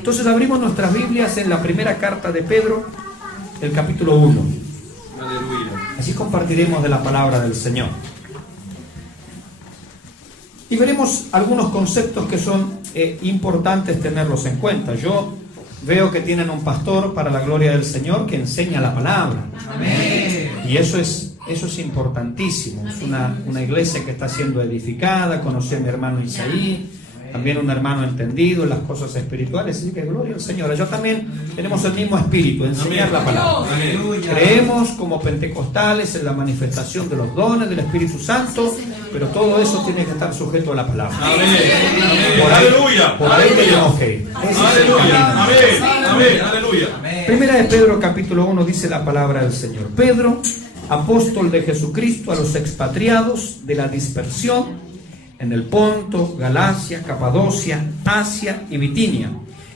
Entonces abrimos nuestras Biblias en la primera carta de Pedro, el capítulo 1. Aleluya. Así compartiremos de la palabra del Señor. Y veremos algunos conceptos que son importantes tenerlos en cuenta. Yo veo que tienen un pastor para la gloria del Señor que enseña la palabra. Amén. Y eso es importantísimo. Es una iglesia que está siendo edificada. Conocí a mi hermano Isaí, también un hermano entendido en las cosas espirituales. Así que gloria al Señor. Yo también tenemos el mismo espíritu, enseñar la palabra. Aleluya. Creemos como pentecostales en la manifestación de los dones del Espíritu Santo, pero todo eso tiene que estar sujeto a la palabra. Amén. Amén. Por ahí, Aleluya. por ahí Aleluya. tenemos que ir. Ese es el Aleluya. camino. Amén. Amén. Aleluya. Primera de Pedro capítulo 1 dice la palabra del Señor. Pedro, apóstol de Jesucristo a los expatriados de la dispersión en el Ponto, Galacia, Capadocia, Asia y Bitinia,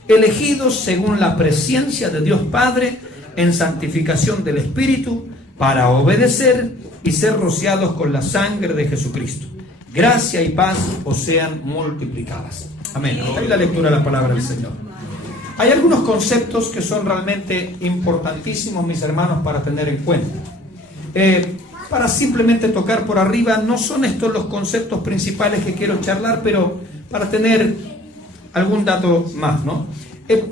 elegidos según la presciencia de Dios Padre en santificación del Espíritu, para obedecer y ser rociados con la sangre de Jesucristo. Gracia y paz os sean multiplicadas. Amén. Esta es la lectura de la palabra del Señor. Hay algunos conceptos que son realmente importantísimos, mis hermanos, para tener en cuenta. Para simplemente tocar por arriba, no son estos los conceptos principales que quiero charlar, pero para tener algún dato más, ¿no?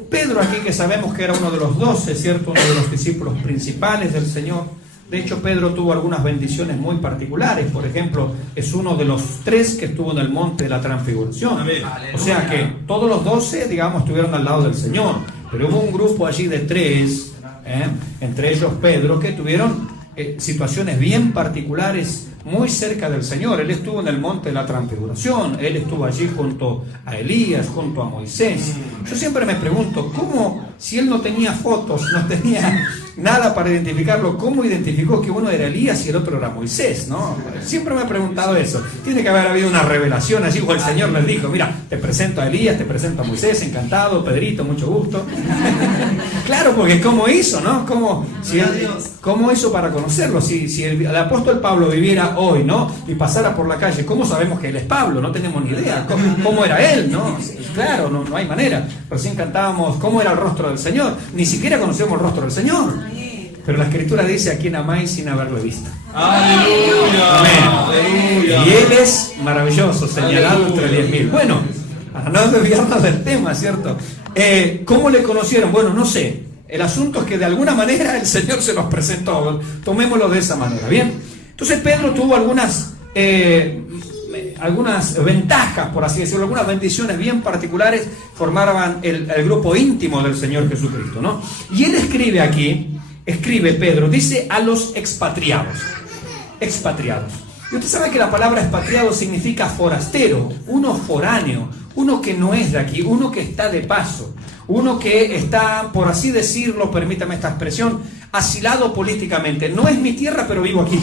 Pedro aquí, que sabemos que era uno de los 12, ¿cierto? Uno de los discípulos principales del Señor. De hecho, Pedro tuvo algunas bendiciones muy particulares. Por ejemplo, es uno de los 3 que estuvo en el monte de la transfiguración. Amén. O sea que todos los 12, digamos, estuvieron al lado del Señor. Pero hubo un grupo allí de 3, entre ellos Pedro, que tuvieron situaciones bien particulares muy cerca del Señor. Él estuvo en el monte de la transfiguración, él estuvo allí junto a Elías, junto a Moisés. Yo siempre me pregunto, ¿cómo, si él no tenía fotos, no tenía nada para identificarlo, cómo identificó que uno era Elías y el otro era Moisés, ¿no? Siempre me he preguntado eso. Tiene que haber habido una revelación allí, o el Señor les dijo, mira, te presento a Elías, te presento a Moisés, encantado, Pedrito, mucho gusto. Claro, porque ¿cómo hizo, no? ¿Cómo hizo para conocerlo? Si el apóstol Pablo viviera hoy, ¿no? Y pasara por la calle, ¿cómo sabemos que él es Pablo? No tenemos ni idea. ¿Cómo era él, no? Claro, no hay manera. Recién cantábamos cómo era el rostro del Señor. Ni siquiera conocemos el rostro del Señor. Pero la Escritura dice, ¿a quién amáis sin haberlo visto? Aleluya. Amén. Aleluya. Y él es maravilloso, señalado entre 10.000. Bueno, para no desviarnos del tema, ¿cierto? ¿Cómo le conocieron? Bueno, no sé. El asunto es que de alguna manera el Señor se los presentó. Tomémoslo de esa manera, ¿bien? Entonces Pedro tuvo algunas ventajas, por así decirlo, algunas bendiciones bien particulares, formaban el grupo íntimo del Señor Jesucristo, ¿no? Y él escribe Pedro, dice a los expatriados. Expatriados. Y usted sabe que la palabra expatriado significa forastero, uno foráneo, uno que no es de aquí, uno que está de paso, uno que está, por así decirlo, permítame esta expresión, asilado políticamente. No es mi tierra, pero vivo aquí.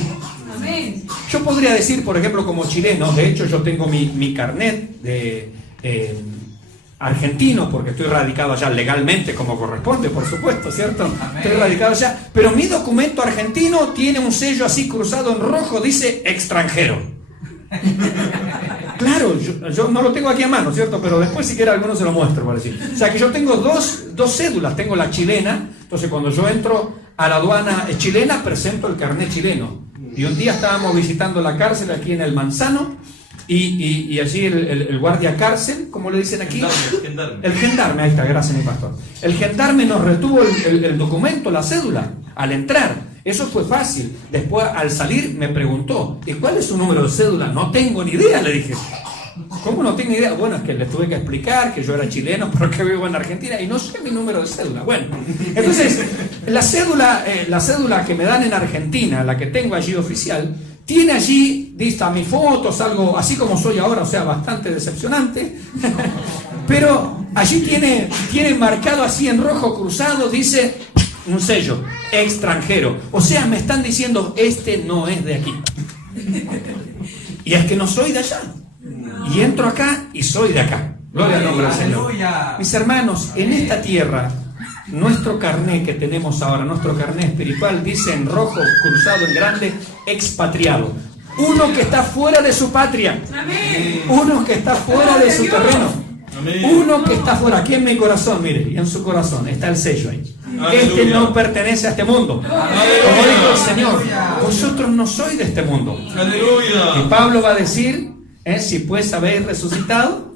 Amén. Yo podría decir, por ejemplo, como chileno, de hecho yo tengo mi carnet de argentino, porque estoy radicado allá legalmente como corresponde, por supuesto, ¿cierto? Amén. Estoy radicado allá, pero mi documento argentino tiene un sello así cruzado en rojo, dice extranjero. Claro, yo no lo tengo aquí a mano, ¿cierto? Pero después si quiere alguno se lo muestro, por decir. O sea que yo tengo dos cédulas, tengo la chilena, entonces cuando yo entro a la aduana chilena presento el carnet chileno. Y un día estábamos visitando la cárcel aquí en el Manzano, y allí el guardia cárcel, ¿cómo le dicen aquí? El gendarme, ahí está, gracias mi pastor. El gendarme nos retuvo el documento, la cédula, al entrar. Eso fue fácil. Después, al salir, me preguntó, ¿y cuál es su número de cédula? No tengo ni idea, le dije. ¿Cómo no tengo idea? Bueno, es que les tuve que explicar que yo era chileno, pero que vivo en Argentina y no sé mi número de cédula. Bueno, entonces, la cédula que me dan en Argentina, la que tengo allí oficial, tiene allí, dice, mis fotos, algo así como soy ahora, o sea, bastante decepcionante. Pero allí tiene marcado así en rojo cruzado, dice un sello, extranjero. O sea, me están diciendo, este no es de aquí. Y es que no soy de allá. Y entro acá y soy de acá. Gloria al nombre del Señor. Mis hermanos, en esta tierra, nuestro carné que tenemos ahora, nuestro carné espiritual, dice en rojo, cruzado en grande, expatriado. Uno que está fuera de su patria. Uno que está fuera de su terreno. Amén. Uno que está fuera, aquí en mi corazón, mire, y en su corazón está el sello ahí. Aleluya. Este no pertenece a este mundo. Como dijo el Señor, vosotros no sois de este mundo. Y Aleluya. Pablo va a decir, si pues habéis resucitado,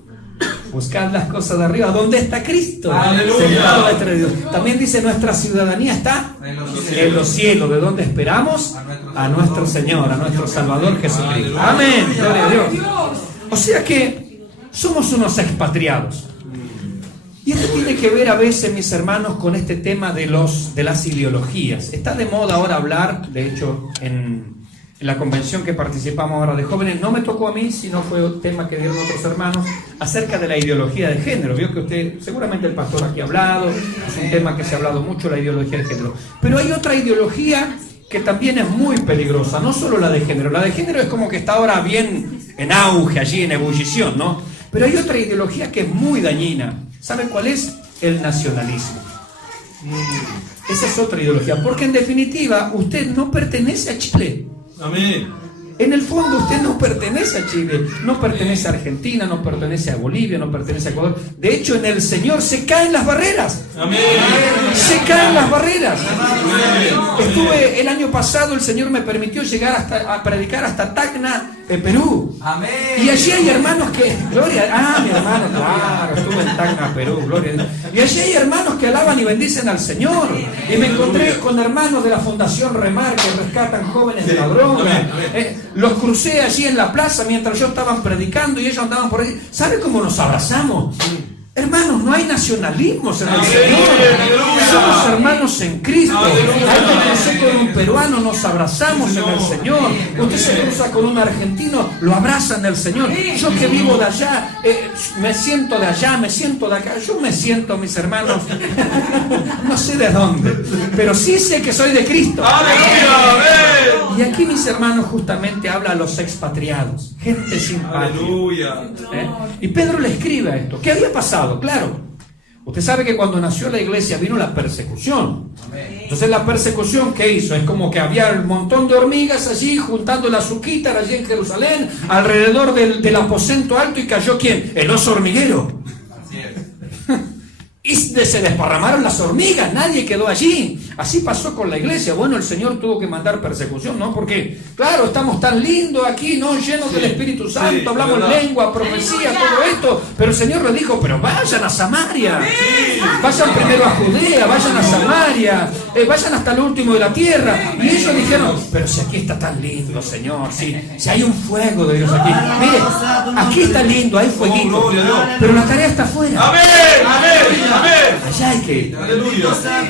buscad las cosas de arriba, ¿dónde está Cristo? Aleluya. Sentado a la diestra de Dios. También dice, nuestra ciudadanía está en los cielos, de donde esperamos a nuestro Señor, a nuestro Salvador Jesucristo. Aleluya. Amén, gloria a Dios. O sea que somos unos expatriados. Y esto tiene que ver a veces, mis hermanos, con este tema de las ideologías. Está de moda ahora hablar, de hecho, en la convención que participamos ahora de jóvenes, no me tocó a mí, sino fue un tema que dieron otros hermanos, acerca de la ideología de género. Vio que usted, seguramente el pastor aquí ha hablado, es un tema que se ha hablado mucho, la ideología de género. Pero hay otra ideología que también es muy peligrosa, no solo la de género. La de género es como que está ahora bien en auge, allí en ebullición, ¿no? Pero hay otra ideología que es muy dañina. ¿Saben cuál es? El nacionalismo. Esa es otra ideología, porque en definitiva usted no pertenece a Chile. Amén. En el fondo usted no pertenece a Chile, no pertenece a Argentina, no pertenece a Bolivia, no pertenece a Ecuador. De hecho, en el Señor se caen las barreras. Amén. Se caen las barreras. Estuve el año pasado, el Señor me permitió llegar a predicar hasta Tacna, Perú. Amén. Y allí hay hermanos que, gloria, mi hermano, claro, estuve en Tacna, Perú, gloria a Dios. Y allí hay hermanos que alaban y bendicen al Señor. Y me encontré con hermanos de la Fundación Remar que rescatan jóvenes de la droga. Los crucé allí en la plaza mientras yo estaban predicando y ellos andaban por ahí. ¿Sabe cómo nos abrazamos? Hermanos, no hay nacionalismos en el Señor. Somos hermanos en Cristo. Ahí me crucé con un peruano, nos abrazamos en el Señor. Usted se cruza con un argentino, lo abraza en el Señor. Yo que vivo de allá, me siento de allá, me siento de acá. Yo me siento, mis hermanos, no sé de dónde, pero sí sé que soy de Cristo. Y aquí, mis hermanos, justamente habla a los expatriados, gente sin patria. Aleluya. Y Pedro le escribe a esto. ¿Qué había pasado? Claro, usted sabe que cuando nació la iglesia vino la persecución. Entonces la persecución, ¿qué hizo? Es como que había un montón de hormigas allí juntando el azúcar allí en Jerusalén, alrededor del aposento alto, y cayó ¿quién? El oso hormiguero. Así es. Y se desparramaron las hormigas, nadie quedó allí. Así pasó con la iglesia. Bueno, el Señor tuvo que mandar persecución, ¿no? Porque, claro, estamos tan lindos aquí, ¿no? Llenos del Espíritu Santo, hablamos lengua, profecía, todo esto. Pero el Señor les dijo, pero vayan a Samaria. Vayan primero a Judea, vayan a Samaria, vayan hasta el último de la tierra. Y ellos dijeron, pero si aquí está tan lindo, Señor, si hay un fuego de Dios aquí. Mire, aquí está lindo, hay fueguito. Pero la tarea está afuera. Amén. Amén. Amén. Allá hay que ir. Aleluya.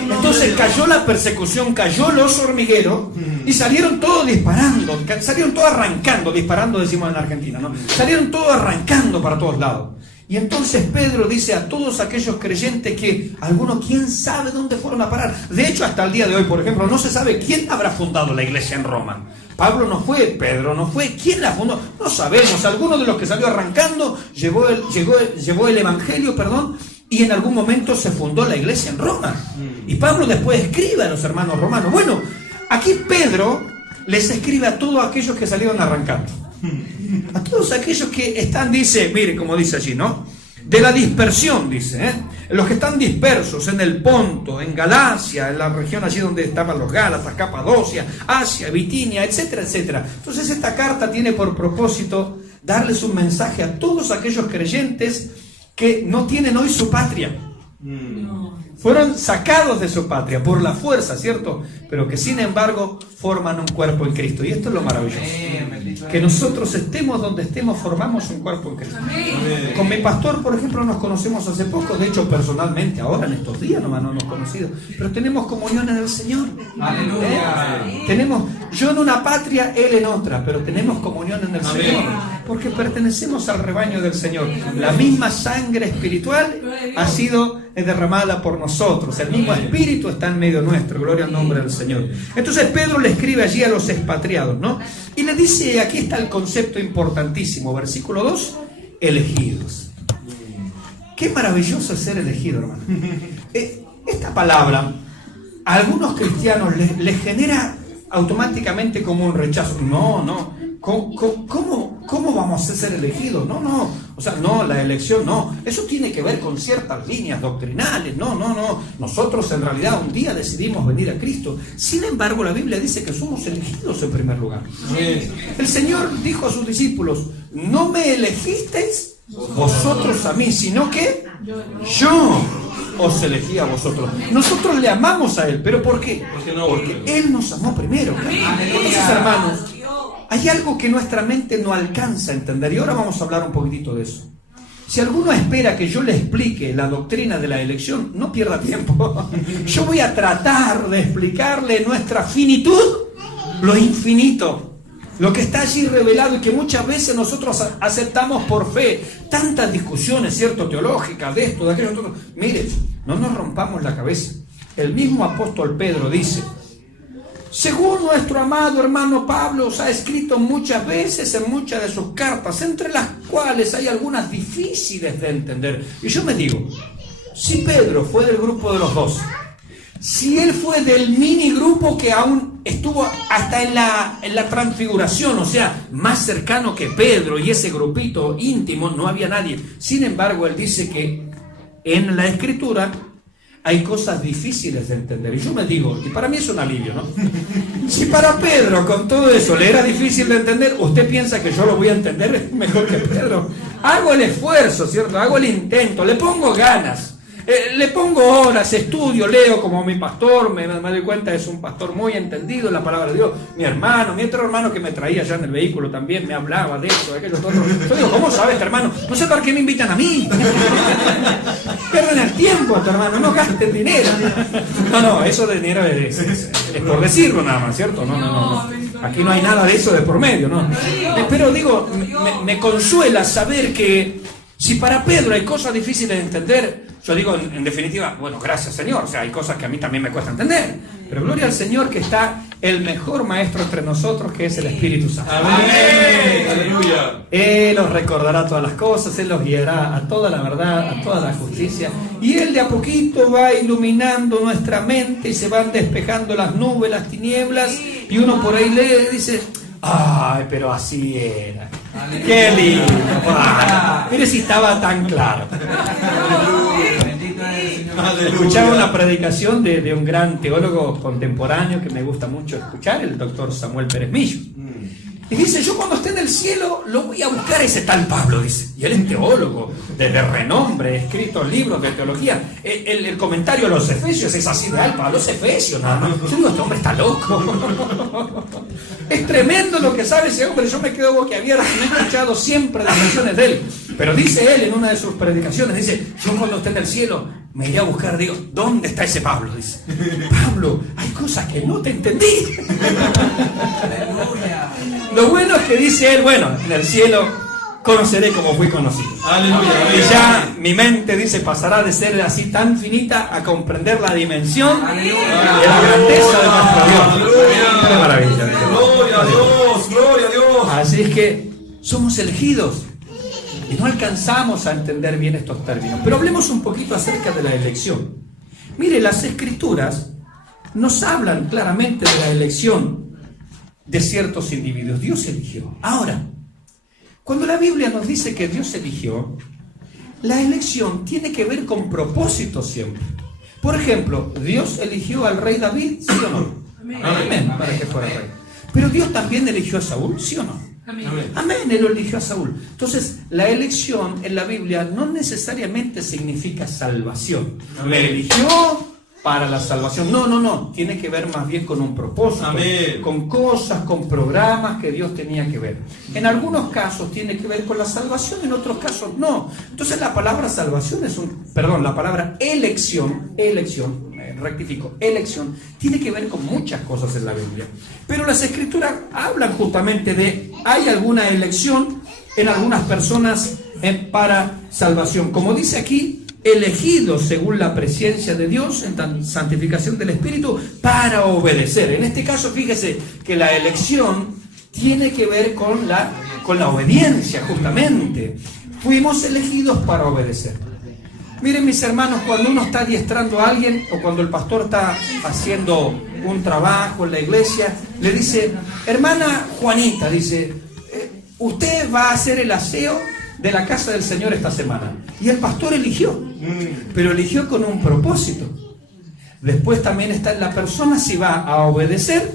Entonces cayó la persecución, cayó el oso hormiguero y salieron todos disparando, salieron todos arrancando, disparando decimos en Argentina, ¿no? Salieron todos arrancando para todos lados. Y entonces Pedro dice a todos aquellos creyentes que algunos, quién sabe dónde fueron a parar. De hecho, hasta el día de hoy, por ejemplo, no se sabe quién habrá fundado la iglesia en Roma. Pablo no fue, Pedro no fue, ¿quién la fundó? No sabemos. Alguno de los que salió arrancando llevó el evangelio, y en algún momento se fundó la iglesia en Roma. Y Pablo después escribe a los hermanos romanos. Bueno, aquí Pedro les escribe a todos aquellos que salieron arrancando. A todos aquellos que están, dice, mire como dice allí, ¿no? De la dispersión, dice, los que están dispersos en el Ponto, en Galacia, en la región allí donde estaban los Gálatas, Capadocia, Asia, Bitinia, etcétera, etcétera. Entonces esta carta tiene por propósito darles un mensaje a todos aquellos creyentes que no tienen hoy su patria. Fueron sacados de su patria por la fuerza, ¿cierto? Pero que sin embargo forman un cuerpo en Cristo. Y esto es lo maravilloso. Que nosotros estemos donde estemos, formamos un cuerpo en Cristo. Con mi pastor, por ejemplo, nos conocemos hace poco. De hecho, personalmente, ahora en estos días nomás no nos hemos conocido. Pero tenemos comunión en el Señor. Aleluya. Tenemos, yo en una patria, Él en otra. Pero tenemos comunión en el Amén. Señor. Porque pertenecemos al rebaño del Señor. La misma sangre espiritual ha sido derramada por nosotros. El mismo Espíritu está en medio nuestro. Gloria al nombre del Señor. Entonces Pedro le escribe allí a los expatriados, ¿no? Y le dice, aquí está el concepto importantísimo, versículo 2, elegidos. Qué maravilloso es ser elegido, hermano. Esta palabra a algunos cristianos les genera automáticamente como un rechazo. No. ¿Cómo vamos a ser elegidos? No. O sea, no, la elección no. Eso tiene que ver con ciertas líneas doctrinales. No. Nosotros en realidad un día decidimos venir a Cristo. Sin embargo, la Biblia dice que somos elegidos en primer lugar. El Señor dijo a sus discípulos, no me elegisteis vosotros a mí, sino que yo os elegí a vosotros. Nosotros le amamos a Él, ¿pero por qué? Porque Él nos amó primero. Entonces, hermanos, hay algo que nuestra mente no alcanza a entender, y ahora vamos a hablar un poquitito de eso. Si alguno espera que yo le explique la doctrina de la elección, no pierda tiempo. Yo voy a tratar de explicarle nuestra finitud, lo infinito, lo que está allí revelado y que muchas veces nosotros aceptamos por fe. Tantas discusiones, ¿cierto?, teológicas, de esto, de aquello, de otro. Mire, no nos rompamos la cabeza. El mismo apóstol Pedro dice, según nuestro amado hermano Pablo os ha escrito muchas veces en muchas de sus cartas, entre las cuales hay algunas difíciles de entender. Y yo me digo, si Pedro fue del grupo de los 12, si él fue del mini grupo que aún estuvo hasta en la transfiguración, o sea, más cercano que Pedro y ese grupito íntimo, no había nadie. Sin embargo, él dice que en la Escritura hay cosas difíciles de entender. Y yo me digo, y para mí es un alivio, ¿no? Si para Pedro con todo eso le era difícil de entender, ¿usted piensa que yo lo voy a entender mejor que Pedro? Hago el esfuerzo, ¿cierto? Hago el intento, le pongo ganas. Le pongo horas, estudio, leo como mi pastor, me doy cuenta, es un pastor muy entendido en la palabra de Dios. Mi otro hermano que me traía ya en el vehículo también me hablaba de esto, de aquello, todo. Yo digo, ¿cómo sabes, hermano? No sé por qué me invitan a mí. Pierden el tiempo, hermano, no gasten dinero. No, eso de dinero es por decirlo nada más, ¿cierto? No. Aquí no hay nada de eso de por medio, ¿no? Pero digo, me consuela saber que si para Pedro hay cosas difíciles de entender, yo digo, en definitiva, bueno, gracias Señor, o sea, hay cosas que a mí también me cuesta entender, pero gloria al Señor que está el mejor maestro entre nosotros, que es el Espíritu Santo. Amén. Aleluya. Él os recordará todas las cosas, Él os guiará a toda la verdad, a toda la justicia, y Él de a poquito va iluminando nuestra mente y se van despejando las nubes, las tinieblas, y uno por ahí lee y dice, ay, pero así era. Qué lindo. Mire si estaba tan claro. Escuchaba una predicación de un gran teólogo contemporáneo que me gusta mucho escuchar, el doctor Samuel Pérez Millo. Y dice, yo cuando esté en el cielo lo voy a buscar ese tal Pablo, dice. Y él es teólogo, de renombre, escrito libros de teología. El comentario a los Efesios es así de Pablo es Efesio, nada más. Yo digo, este hombre está loco. Es tremendo lo que sabe ese hombre. Yo me quedo boquiabierto, me he escuchado siempre declaraciones de él. Pero dice él en una de sus predicaciones, dice, yo cuando esté en el cielo me iré a buscar, digo, ¿dónde está ese Pablo? Dice, Pablo, hay cosas que no te entendí. Lo bueno es que dice él, bueno, en el cielo conoceré como fui conocido. Aleluya. Y ya mi mente, dice, pasará de ser así tan finita a comprender la dimensión de la grandeza de nuestro Dios. Aleluya. Qué maravilla. Gloria a Dios, gloria a Dios. Así es que somos elegidos y no alcanzamos a entender bien estos términos. Pero hablemos un poquito acerca de la elección. Mire, las Escrituras nos hablan claramente de la elección de ciertos individuos. Dios eligió. Ahora, cuando la Biblia nos dice que Dios eligió, la elección tiene que ver con propósito siempre. Por ejemplo, Dios eligió al rey David, ¿sí o no? Amén, para que fuera rey. Pero Dios también eligió a Saúl, ¿sí o no? Amén, Él lo eligió a Saúl. Entonces, la elección en la Biblia no necesariamente significa salvación. Me eligió para la salvación. No. Tiene que ver más bien con un propósito. Amén. Con cosas, con programas que Dios tenía que ver. En algunos casos tiene que ver con la salvación, en otros casos no. Entonces la palabra salvación la palabra elección, tiene que ver con muchas cosas en la Biblia. Pero las Escrituras hablan justamente de, hay alguna elección en algunas personas para salvación. Como dice aquí, elegidos según la presencia de Dios en santificación del Espíritu para obedecer. En este caso, fíjese que la elección tiene que ver con la obediencia, justamente. Fuimos elegidos para obedecer. Miren, mis hermanos, cuando uno está adiestrando a alguien o cuando el pastor está haciendo un trabajo en la iglesia, le dice, hermana Juanita, dice, ¿usted va a hacer el aseo? de la casa del Señor esta semana. Y el pastor eligió, pero eligió con un propósito. Después también está en la persona si va a obedecer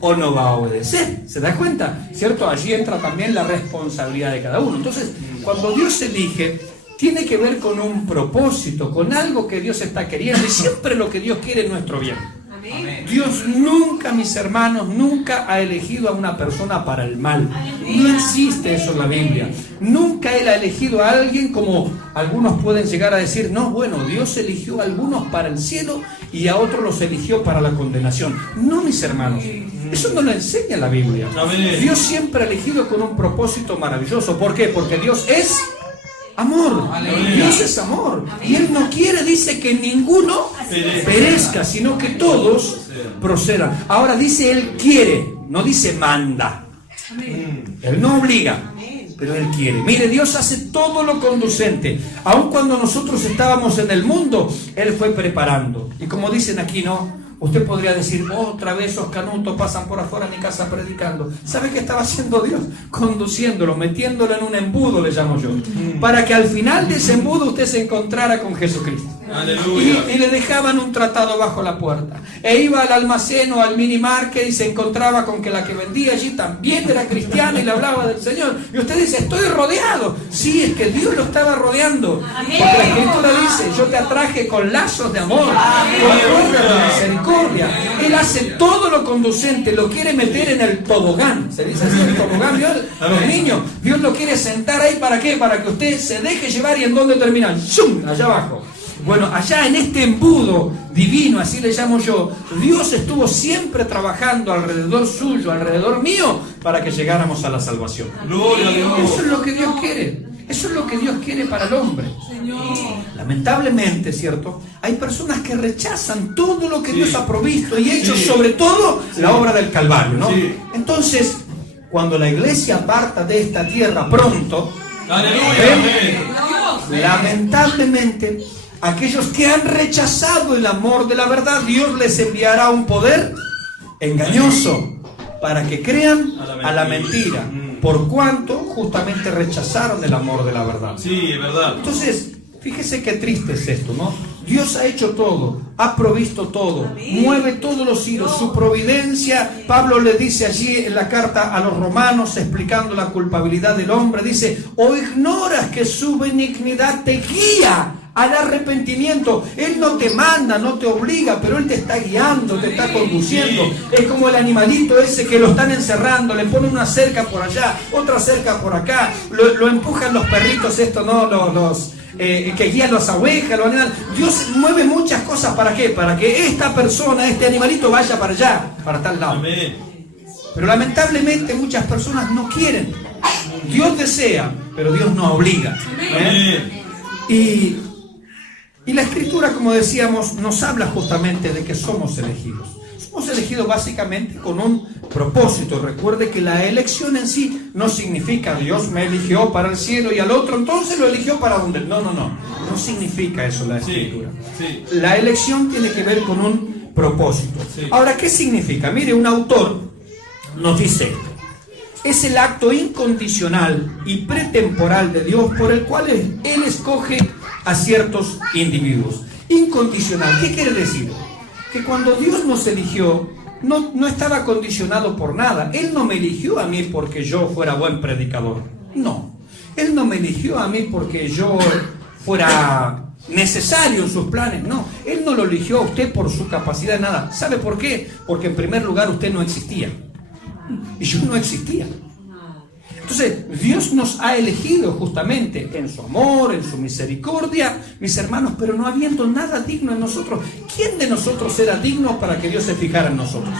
o no va a obedecer. ¿Se da cuenta? ¿Cierto? Allí entra también la responsabilidad de cada uno. Entonces, cuando Dios elige, tiene que ver con un propósito, con algo que Dios está queriendo, y siempre lo que Dios quiere es nuestro bien. Dios nunca, mis hermanos, nunca ha elegido a una persona para el mal. No existe eso en la Biblia. Nunca Él ha elegido a alguien como algunos pueden llegar a decir, no, bueno, Dios eligió a algunos para el cielo y a otros los eligió para la condenación. No, mis hermanos, eso no lo enseña la Biblia. Dios siempre ha elegido con un propósito maravilloso. ¿Por qué? Porque Dios es amor. Dios es amor. Y Él no quiere, dice, que ninguno perezca, sino que todos procedan. Ahora dice Él quiere, no dice manda. Él no obliga, pero Él quiere. Mire, Dios hace todo lo conducente. Aun cuando nosotros estábamos en el mundo, Él fue preparando. Y como dicen aquí, ¿no? Usted podría decir, otra vez esos canutos pasan por afuera de mi casa predicando. ¿Sabe qué estaba haciendo Dios? Conduciéndolo, metiéndolo en un embudo, le llamo yo. Para que al final de ese embudo usted se encontrara con Jesucristo. Y le dejaban un tratado bajo la puerta. E iba al almacén o al mini market y se encontraba con que la que vendía allí también era cristiana y le hablaba del Señor. Y usted dice, estoy rodeado. Sí, es que Dios lo estaba rodeando. Porque la Escritura dice, yo te atraje con lazos de amor, con cuerdas de misericordia. Él hace todo lo conducente, lo quiere meter en el tobogán. Se dice así, el tobogán, Dios, los niños, Dios lo quiere sentar ahí, ¿para qué? Para que usted se deje llevar. ¿Y en dónde termina? ¡Zum! Allá abajo. Bueno, allá en este embudo divino, así le llamo yo, Dios estuvo siempre trabajando alrededor suyo, alrededor mío, para que llegáramos a la salvación. Gloria a Dios. Eso es lo que Dios quiere. Eso es lo que Dios quiere para el hombre. Lamentablemente, ¿cierto? Hay personas que rechazan todo lo que Dios ha provisto y hecho, sobre todo la obra del Calvario, ¿no? Entonces, cuando la iglesia parta de esta tierra pronto, lamentablemente, aquellos que han rechazado el amor de la verdad, Dios les enviará un poder engañoso para que crean a la mentira, por cuanto justamente rechazaron el amor de la verdad. Sí, es verdad. Entonces, fíjese qué triste es esto, ¿no? Dios ha hecho todo, ha provisto todo, mueve todos los hilos, su providencia. Pablo le dice allí en la carta a los romanos, explicando la culpabilidad del hombre, dice, ¿o ignoras que su benignidad te guía al arrepentimiento? Él no te manda, no te obliga, pero Él te está guiando, te está conduciendo. Es como el animalito ese que lo están encerrando, le ponen una cerca por allá, otra cerca por acá, lo empujan los perritos, esto no, los que guían las ovejas, los animales. Dios mueve muchas cosas, ¿para qué? Para que esta persona, este animalito vaya para allá, para tal lado. Pero lamentablemente muchas personas no quieren. Dios desea, pero Dios no obliga. Y la Escritura, como decíamos, nos habla justamente de que somos elegidos. Somos elegidos básicamente con un propósito. Recuerde que la elección en sí no significa Dios me eligió para el cielo y al otro entonces lo eligió para donde. No significa eso la Escritura. La elección tiene que ver con un propósito. Ahora, ¿qué significa? Mire, un autor nos dice esto. Es el acto incondicional y pretemporal de Dios por el cual Él escoge a ciertos individuos. Incondicional, ¿qué quiere decir? Que cuando Dios nos eligió, no estaba condicionado por nada. Él no me eligió a mí porque yo fuera buen predicador. No. Él no me eligió a mí porque yo fuera necesario en sus planes. No. Él no lo eligió a usted por su capacidad, nada. ¿Sabe por qué? Porque en primer lugar usted no existía. Y yo no existía. Entonces, Dios nos ha elegido justamente en su amor, en su misericordia, mis hermanos, pero no habiendo nada digno en nosotros. ¿Quién de nosotros era digno para que Dios se fijara en nosotros?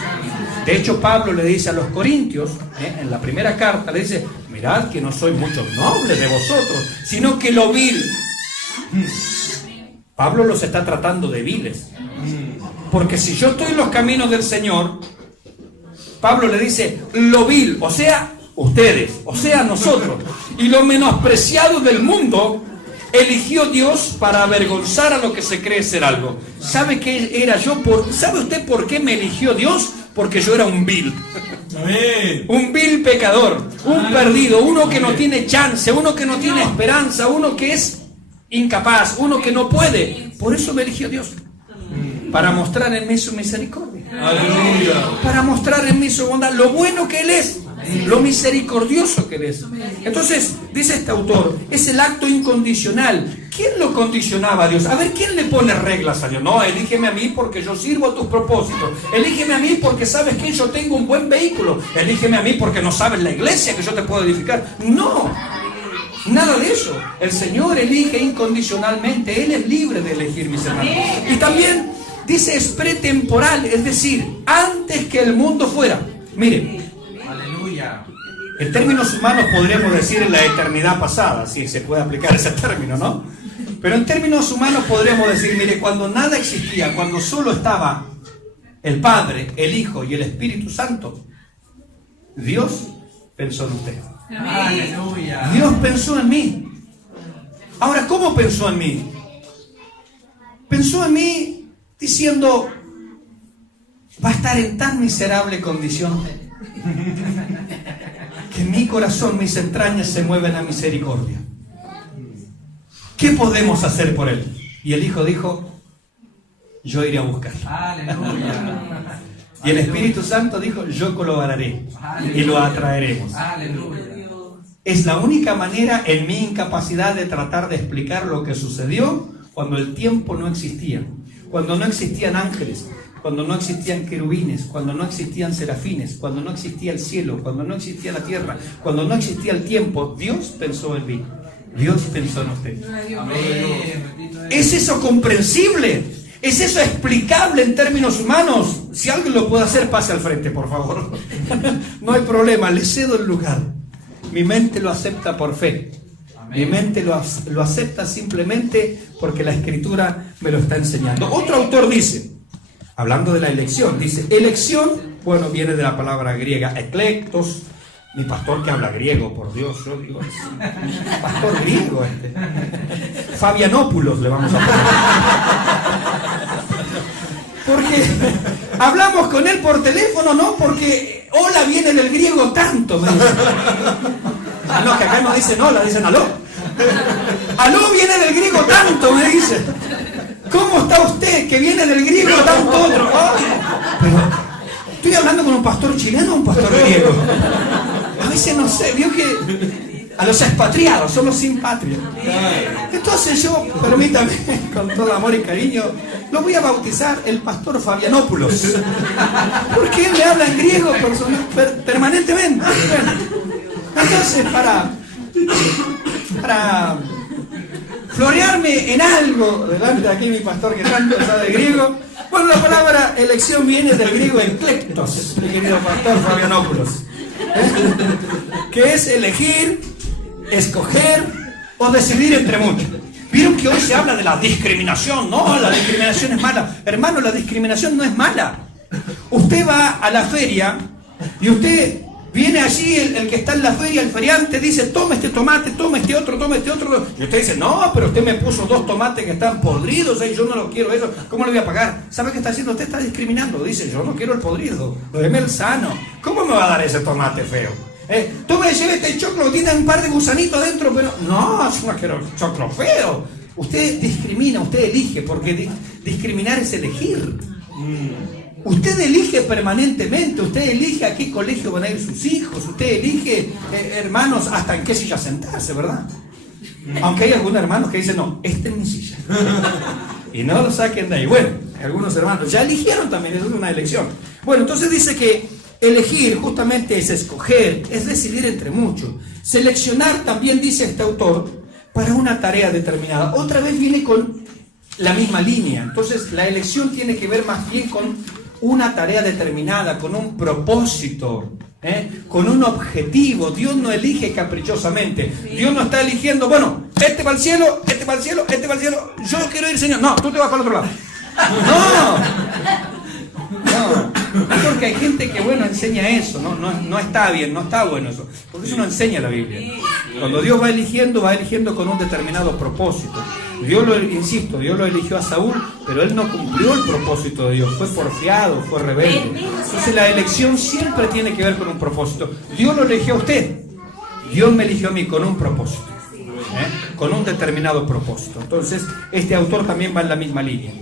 De hecho, Pablo le dice a los corintios, en la primera carta, le dice, mirad que no soy mucho noble de vosotros, sino que lo vil. Pablo los está tratando de viles. Porque si yo estoy en los caminos del Señor, Pablo le dice, lo vil, o sea, ustedes, o sea, nosotros, y lo menospreciado del mundo, eligió Dios para avergonzar a lo que se cree ser algo. ¿Sabe qué era yo? ¿Sabe usted por qué me eligió Dios? Porque yo era un vil. Amén. Un vil pecador, un perdido, uno que no tiene chance, uno que no tiene esperanza, uno que es incapaz, uno que no puede. Por eso me eligió Dios. Para mostrar en mí su misericordia. Aleluya. Para mostrar en mí su bondad, lo bueno que Él es, lo misericordioso que Él es. Entonces, dice este autor, es el acto incondicional. ¿Quién lo condicionaba a Dios? A ver, ¿quién le pone reglas a Dios? No, elígeme a mí porque yo sirvo a tus propósitos. Elígeme a mí porque sabes que yo tengo un buen vehículo. Elígeme a mí porque no sabes la iglesia que yo te puedo edificar. No, nada de eso. El Señor elige incondicionalmente. Él es libre de elegir, mis hermanos. Y también dice es pretemporal, es decir, antes que el mundo fuera. Mire, Aleluya. en términos humanos podríamos decir en la eternidad pasada, si se puede aplicar ese término, ¿no? Pero en términos humanos podríamos decir, mire, cuando nada existía, cuando solo estaba el Padre, el Hijo y el Espíritu Santo, Dios pensó en usted. Aleluya. Dios pensó en mí. Ahora, ¿cómo pensó en mí? Pensó en mí diciendo, va a estar en tan miserable condición que mi corazón, mis entrañas se mueven a misericordia. ¿Qué podemos hacer por él? Y el Hijo dijo, yo iré a buscarlo. Aleluya. Y el Espíritu Santo dijo, yo colaboraré y lo atraeremos. Aleluya. Es la única manera en mi incapacidad de tratar de explicar lo que sucedió cuando el tiempo no existía, cuando no existían ángeles, cuando no existían querubines, cuando no existían serafines, cuando no existía el cielo, cuando no existía la tierra, cuando no existía el tiempo. Dios pensó en mí, Dios pensó en usted. Amén. ¿Es eso comprensible? ¿Es eso explicable en términos humanos? Si alguien lo puede hacer, pase al frente, por favor. No hay problema, le cedo el lugar. Mi mente lo acepta por fe. Mi mente lo acepta simplemente porque la Escritura me lo está enseñando. Otro autor dice, hablando de la elección, dice, elección, bueno, viene de la palabra griega, eklectos. Mi pastor que habla griego, por Dios, yo digo, es un pastor griego este. Fabianópulos le vamos a poner. Porque hablamos con él por teléfono, ¿no? Porque hola viene del griego tanto, me dice. Ah, no, que acá no dicen hola, dicen aló. Aló viene del griego tanto, me dice. ¿Cómo está usted? Que viene del griego tanto otro. Ay, pero estoy hablando con un pastor chileno o un pastor griego. A veces no sé, vio que a los expatriados, somos sin patria. Entonces yo, permítame, con todo amor y cariño, lo voy a bautizar el pastor Fabianópulos. Porque él me habla en griego permanentemente. Entonces, para florearme en algo, delante de aquí mi pastor que tanto sabe griego, bueno, la palabra elección viene del griego eklectos, mi querido pastor Fabianópulos. Que es elegir, escoger o decidir entre muchos. Vieron que hoy se habla de la discriminación. No, la discriminación es mala. Hermano, la discriminación no es mala. Usted va a la feria y usted viene allí, el que está en la feria, el feriante, dice, toma este tomate, toma este otro, toma este otro. Y usted dice, no, pero usted me puso 2 tomates que están podridos, yo no los quiero eso, ¿cómo le voy a pagar? ¿Sabe qué está haciendo? Usted está discriminando. Dice, yo no quiero el podrido, deme el sano. ¿Cómo me va a dar ese tomate feo? Tome, lleve este choclo, tiene un par de gusanitos adentro, pero no, yo no quiero choclo feo. Usted discrimina, usted elige, porque discriminar es elegir. Usted elige permanentemente, usted elige a qué colegio van a ir sus hijos, usted elige, hermanos, hasta en qué silla sentarse, ¿verdad? Aunque hay algunos hermanos que dicen, no, esta es mi silla. Y no lo saquen de ahí. Bueno, algunos hermanos ya eligieron también, eso es una elección. Bueno, entonces dice que elegir justamente es escoger, es decidir entre muchos. Seleccionar también, dice este autor, para una tarea determinada. Otra vez viene con la misma línea. Entonces la elección tiene que ver más bien con una tarea determinada, con un propósito, con un objetivo. Dios no elige caprichosamente. Dios no está eligiendo, bueno, este va al cielo, este va al cielo, este va al cielo. Yo quiero ir, Señor. No, tú te vas para el otro lado. No. Porque hay gente que, bueno, enseña eso, no está bien, no está bueno eso, porque eso no enseña la Biblia. Cuando Dios va eligiendo con un determinado propósito. Dios lo eligió a Saúl, pero él no cumplió el propósito de Dios, fue porfiado, fue rebelde. Entonces la elección siempre tiene que ver con un propósito. Dios lo eligió a usted, Dios me eligió a mí con un propósito, con un determinado propósito. Entonces este autor también va en la misma línea.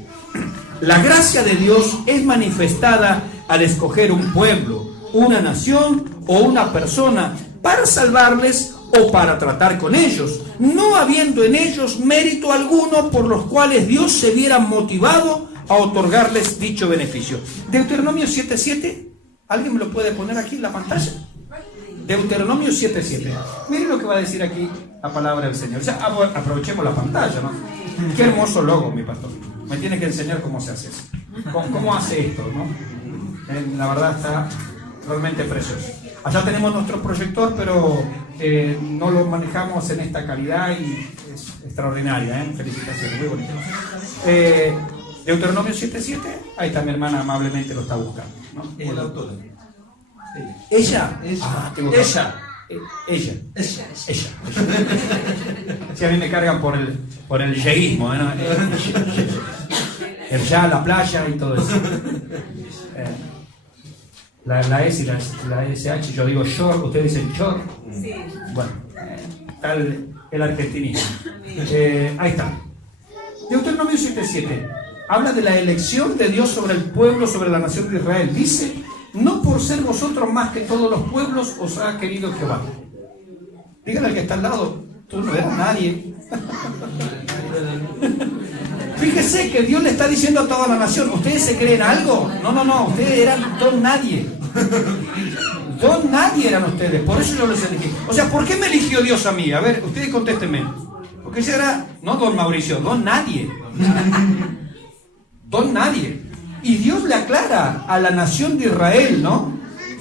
La gracia de Dios es manifestada al escoger un pueblo, una nación o una persona para salvarles o para tratar con ellos, no habiendo en ellos mérito alguno por los cuales Dios se viera motivado a otorgarles dicho beneficio. Deuteronomio 7:7, ¿alguien me lo puede poner aquí en la pantalla? Deuteronomio 7:7. Miren lo que va a decir aquí la palabra del Señor. Ya aprovechemos la pantalla, ¿no? Qué hermoso logo, mi pastor. Me tiene que enseñar cómo se hace eso. ¿Cómo hace esto, no? La verdad está realmente precioso. Allá tenemos nuestro proyector, pero no lo manejamos en esta calidad y es extraordinaria, felicitaciones, muy bonito. Deuteronomio 7:7, ahí está mi hermana, amablemente lo está buscando, ¿no? Es la autora. Ella. Ella. Sí, a mí me cargan por el yeísmo, ¿no? El ya, la playa y todo eso. La S y la SH, yo digo short, ustedes dicen short. Sí. Bueno, está el argentinismo. Ahí está. Deuteronomio 7:7 habla de la elección de Dios sobre el pueblo, sobre la nación de Israel. Dice: no por ser vosotros más que todos los pueblos os ha querido Jehová. Dígale al que está al lado, tú no eres nadie. Fíjese que Dios le está diciendo a toda la nación: ¿ustedes se creen algo? No, ustedes eran don nadie. Don nadie eran ustedes, por eso yo los elegí. O sea, ¿por qué me eligió Dios a mí? A ver, ustedes contéstenme. Porque ese era, no don Mauricio, don nadie. Don nadie. Y Dios le aclara a la nación de Israel, ¿no?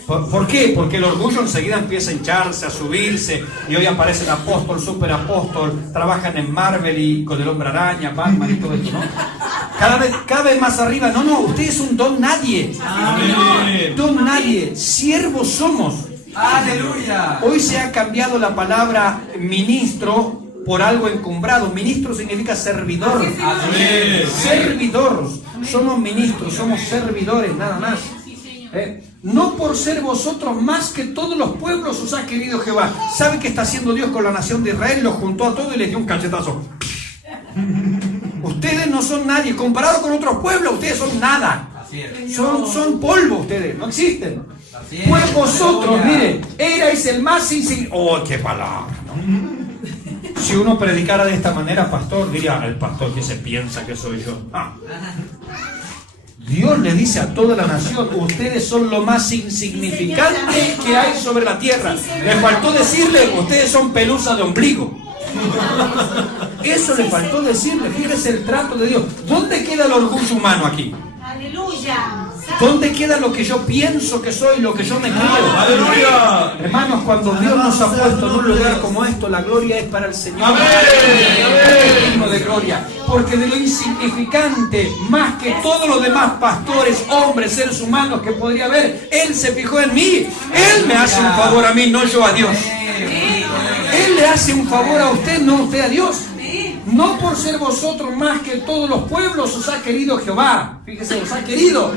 ¿Por qué? Porque el orgullo enseguida empieza a hincharse, a subirse, y hoy aparecen apóstol, superapóstol, trabajan en Marvel y con el hombre araña, Batman y todo esto, ¿no? Cada vez más arriba. No, usted es un don nadie. Amén. Don nadie, siervos somos. ¡Aleluya! Hoy se ha cambiado la palabra ministro por algo encumbrado. Ministro significa servidor. Amén. Servidor. Somos ministros, somos servidores, nada más. No por ser vosotros más que todos los pueblos os ha querido Jehová. ¿Sabe qué está haciendo Dios con la nación de Israel? Los juntó a todos y les dio un cachetazo. Ustedes no son nadie. Comparado con otros pueblos, ustedes son nada. Son polvo ustedes, no existen. Pues vosotros, mire, erais el más insignificante. ¡Oh, qué palabra! ¿No? Si uno predicara de esta manera, pastor, diría: el pastor que se piensa que soy yo. Dios le dice a toda la nación: ustedes son lo más insignificante que hay sobre la tierra. Le faltó decirle: ustedes son pelusa de ombligo. Eso le faltó decirle. Fíjese el trato de Dios. ¿Dónde queda el orgullo humano aquí? Aleluya. ¿Dónde queda lo que yo pienso que soy, lo que yo me creo? ¡Aleluya! Hermanos, cuando Dios nos ha puesto en un lugar como esto, la gloria es para el Señor. ¡Amén! Es digno de gloria. Porque de lo insignificante, más que todos los demás pastores, hombres, seres humanos que podría haber, Él se fijó en mí. Él me hace un favor a mí, no yo a Dios. Él le hace un favor a usted, no usted a Dios. No por ser vosotros más que todos los pueblos os ha querido Jehová. Fíjese, os ha querido.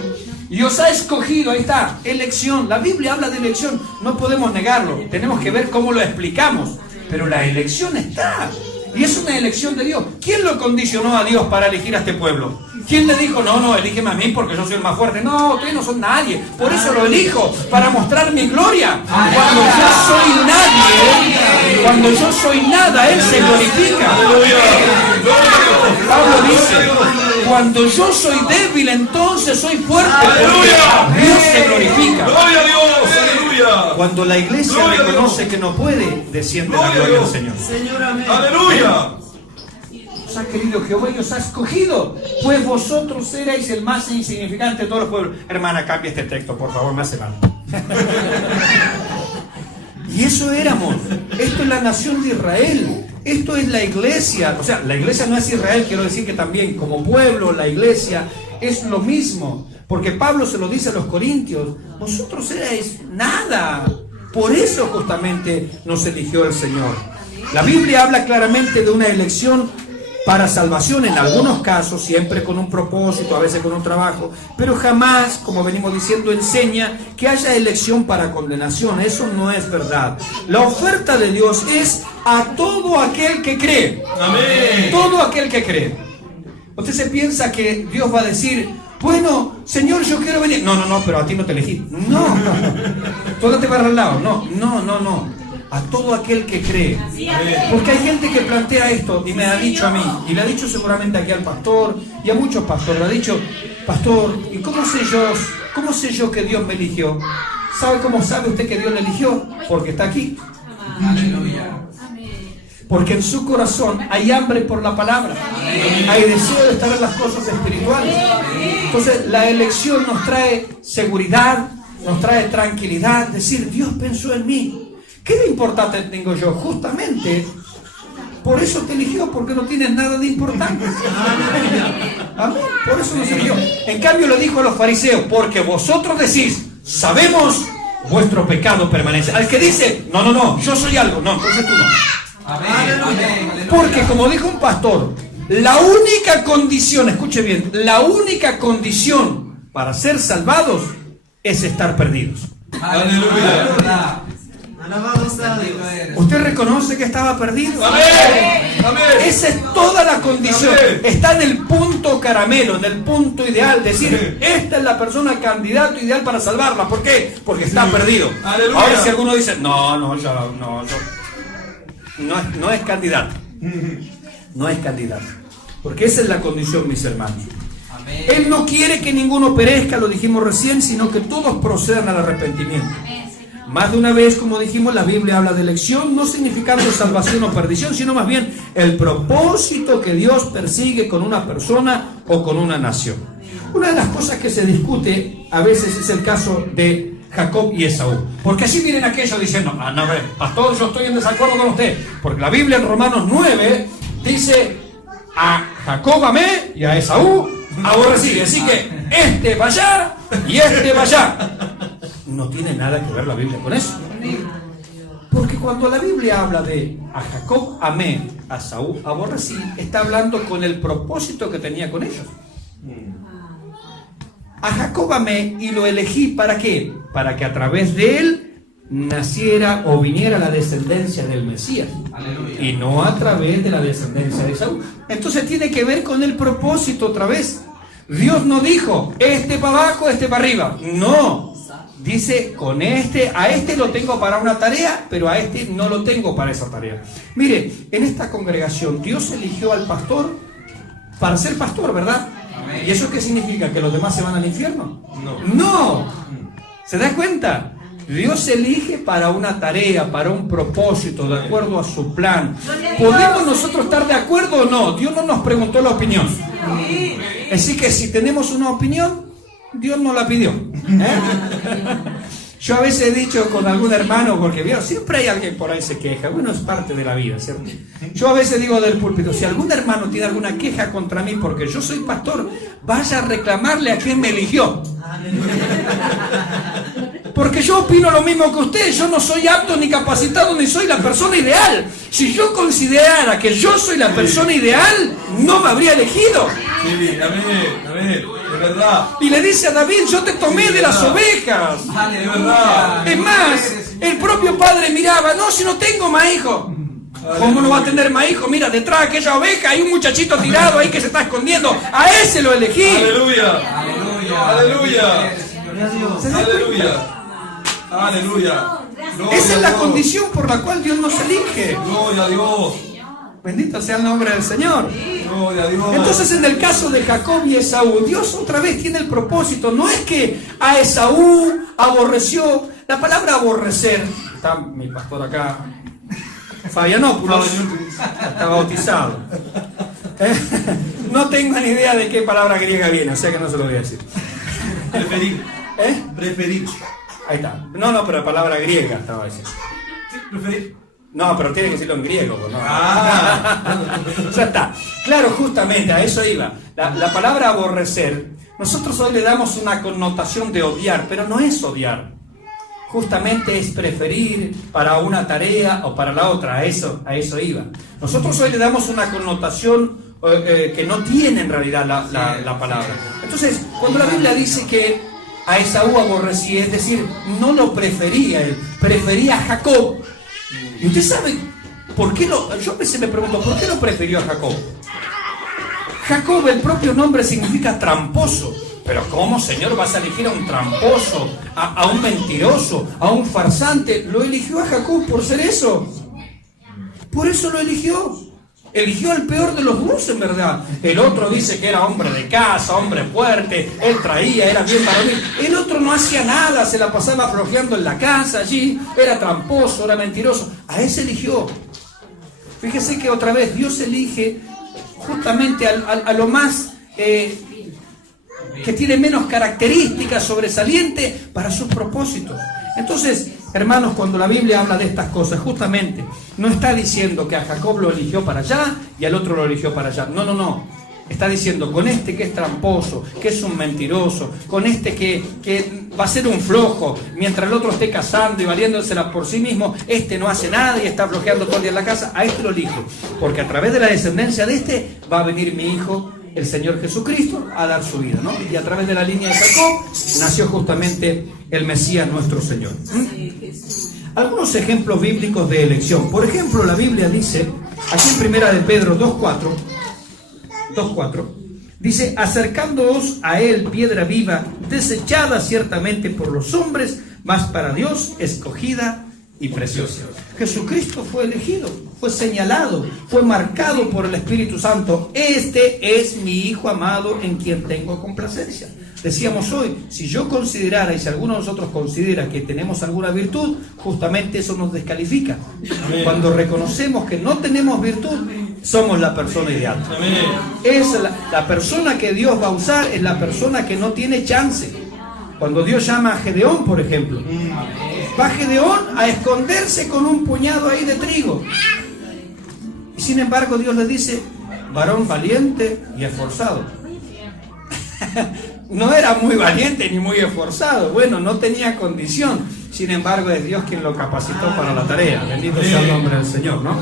Y os ha escogido. Ahí está, elección. La Biblia habla de elección. No podemos negarlo. Tenemos que ver cómo lo explicamos. Pero la elección está. Y es una elección de Dios. ¿Quién lo condicionó a Dios para elegir a este pueblo? ¿Quién le dijo: no, elígeme a mí porque yo soy el más fuerte? No, ustedes no son nadie. Por eso lo elijo, para mostrar mi gloria. Cuando yo soy nadie, cuando yo soy nada, Él se glorifica. Pablo dice: cuando yo soy débil, entonces soy fuerte. Porque Dios se glorifica. ¡Gloria a Dios! ¡Aleluya! Cuando la iglesia reconoce que no puede, desciende la gloria del Señor. ¡Aleluya! Os ha querido Jehová y os ha escogido, pues vosotros erais el más insignificante de todos los pueblos. Hermana, cambia este texto, por favor, me hace mal. Y eso éramos. Esto es la nación de Israel. Esto es la iglesia. O sea, la iglesia no es Israel, quiero decir que también como pueblo, la iglesia es lo mismo. Porque Pablo se lo dice a los corintios, vosotros erais nada. Por eso justamente nos eligió el Señor. La Biblia habla claramente de una elección para salvación en algunos casos, siempre con un propósito, a veces con un trabajo, pero jamás, como venimos diciendo, enseña que haya elección para condenación. Eso no es verdad. La oferta de Dios es a todo aquel que cree. Amén. Todo aquel que cree. Usted se piensa que Dios va a decir, bueno, Señor, yo quiero venir. No, pero a ti no te elegí. No, todo te va al lado. No. A todo aquel que cree. Porque hay gente que plantea esto y me ha dicho a mí, y le ha dicho seguramente aquí al pastor y a muchos pastores, le ha dicho, pastor, ¿y cómo sé yo que Dios me eligió? ¿Sabe cómo sabe usted que Dios le eligió? Porque está aquí. Aleluya. Porque en su corazón hay hambre por la palabra. Hay deseo de estar en las cosas espirituales. Entonces la elección nos trae seguridad, nos trae tranquilidad, decir, Dios pensó en mí. ¿Qué de importante tengo yo? Justamente por eso te eligió, porque no tienes nada de importante. Amén. Por eso nos eligió. En cambio le dijo a los fariseos, porque vosotros decís, sabemos, vuestro pecado permanece. Al que dice, no, yo soy algo, no, entonces tú no. Amén. Porque como dijo un pastor, la única condición, escuche bien, la única condición para ser salvados es estar perdidos. Aleluya. Alabamos a Dios. ¿Usted reconoce que estaba perdido? Amén. Amén. Esa es toda la condición. Amén. Está en el punto caramelo, en el punto ideal. Decir, esta es la persona candidato ideal para salvarla. ¿Por qué? Porque está perdido. Aleluya. Ahora si alguno dice, no es candidato. No es candidato. Porque esa es la condición, mis hermanos. Amén. Él no quiere que ninguno perezca, lo dijimos recién, sino que todos procedan al arrepentimiento. Más de una vez, como dijimos, la Biblia habla de elección, no significando salvación o perdición, sino más bien el propósito que Dios persigue con una persona o con una nación. Una de las cosas que se discute a veces es el caso de Jacob y Esaú. Porque así vienen aquellos diciendo, no, a ver, pastor, yo estoy en desacuerdo con usted. Porque la Biblia en Romanos 9 dice, a Jacob amé y a Esaú aborrecí. Así que este va allá y este va allá. No tiene nada que ver la Biblia con eso. Porque cuando la Biblia habla de a Jacob amé, a Esaú aborrecí, está hablando con el propósito que tenía con ellos. A Jacob amé y lo elegí, ¿para qué? Para que a través de él naciera o viniera la descendencia del Mesías. Aleluya. Y no a través de la descendencia de Esaú. Entonces tiene que ver con el propósito otra vez. Dios no dijo, este para abajo, este para arriba. No. Dice, a este lo tengo para una tarea, pero a este no lo tengo para esa tarea. Mire, en esta congregación Dios eligió al pastor para ser pastor, ¿verdad? Amén. ¿Y eso qué significa? ¿Que los demás se van al infierno? No. No. ¿Se da cuenta? Dios elige para una tarea, para un propósito, de acuerdo a su plan. ¿Podemos nosotros estar de acuerdo o no? Dios no nos preguntó la opinión. Así que si tenemos una opinión, Dios no la pidió. Yo a veces he dicho con algún hermano, porque veo, siempre hay alguien por ahí se queja. Bueno, es parte de la vida, ¿cierto? Yo a veces digo del púlpito, si algún hermano tiene alguna queja contra mí porque yo soy pastor, vaya a reclamarle a quien me eligió. Porque yo opino lo mismo que usted, yo no soy apto ni capacitado ni soy la persona ideal. Si yo considerara que yo soy la persona ideal, no me habría elegido. Sí, amén, es verdad. Y le dice a David, yo te tomé de las ovejas. Aleluya. Es más, el propio padre miraba, no, si no tengo más hijo. ¿Cómo no va a tener más hijo? Mira, detrás de aquella oveja hay un muchachito tirado ahí que se está escondiendo. A ese lo elegí. Aleluya. Aleluya. Aleluya. ¿Se da cuenta? Aleluya. Aleluya. Esa es la condición por la cual Dios nos elige. Gloria a Dios. Bendito sea el nombre del Señor. Gloria a Dios. Entonces, en el caso de Jacob y Esaú, Dios otra vez tiene el propósito. No es que a Esaú aborreció. La palabra aborrecer, está mi pastor acá, Fabianópulos, está bautizado. No tengo ni idea de qué palabra griega viene, o sea que no se lo voy a decir. Preferir. Preferir. Ahí está. No, pero la palabra griega estaba diciendo. Sí, preferir. No, pero tiene que decirlo en griego, ¿no? Ah. Ya está. Claro, justamente a eso iba. La palabra aborrecer Nosotros hoy le damos una connotación de odiar, pero no es odiar. Justamente es preferir para una tarea o para la otra, a eso iba. Nosotros hoy le damos una connotación que no tiene en realidad la palabra. Entonces, cuando la Biblia dice que a Esaú aborrecía, es decir, no lo prefería él, prefería a Jacob. Y usted sabe por qué yo a veces me pregunto, ¿por qué lo prefirió a Jacob? Jacob, el propio nombre significa tramposo. Pero ¿cómo, Señor, vas a elegir a un tramposo, a un mentiroso, a un farsante? Lo eligió a Jacob por ser eso. Por eso lo eligió. Eligió al peor de los dos, en verdad. El otro dice que era hombre de casa, hombre fuerte, él traía, era bien varonil. El otro no hacía nada, se la pasaba flojeando en la casa allí, era tramposo, era mentiroso. A ese eligió. Fíjese que otra vez Dios elige justamente a lo más... que tiene menos características sobresalientes para sus propósitos. Entonces, hermanos, cuando la Biblia habla de estas cosas, justamente no está diciendo que a Jacob lo eligió para allá y al otro lo eligió para allá. No. Está diciendo, con este que es tramposo, que es un mentiroso, con este que va a ser un flojo, mientras el otro esté cazando y valiéndosela por sí mismo, este no hace nada y está flojeando todo el día en la casa, a este lo elijo. Porque a través de la descendencia de este va a venir mi hijo, el Señor Jesucristo, a dar su vida, ¿no? Y a través de la línea de Jacob nació justamente el Mesías nuestro Señor. Algunos ejemplos bíblicos de elección. Por ejemplo, la Biblia dice, aquí en Primera de Pedro 2:4, dice, acercándoos a él, piedra viva, desechada ciertamente por los hombres, mas para Dios escogida y preciosa. Jesucristo fue elegido, fue señalado, fue marcado por el Espíritu Santo. Este es mi Hijo amado en quien tengo complacencia. Decíamos hoy, si yo considerara, y si alguno de nosotros considera que tenemos alguna virtud, justamente eso nos descalifica. Amén. Cuando reconocemos que no tenemos virtud, somos la persona ideal. Amén. Es la persona que Dios va a usar, es la persona que no tiene chance. Cuando Dios llama a Gedeón, por ejemplo, va Gedeón a esconderse con un puñado ahí de trigo. Y sin embargo Dios le dice, varón valiente y esforzado. No era muy valiente ni muy esforzado. Bueno, no tenía condición. Sin embargo, es Dios quien lo capacitó para la tarea. Bendito sea el nombre del Señor, ¿no?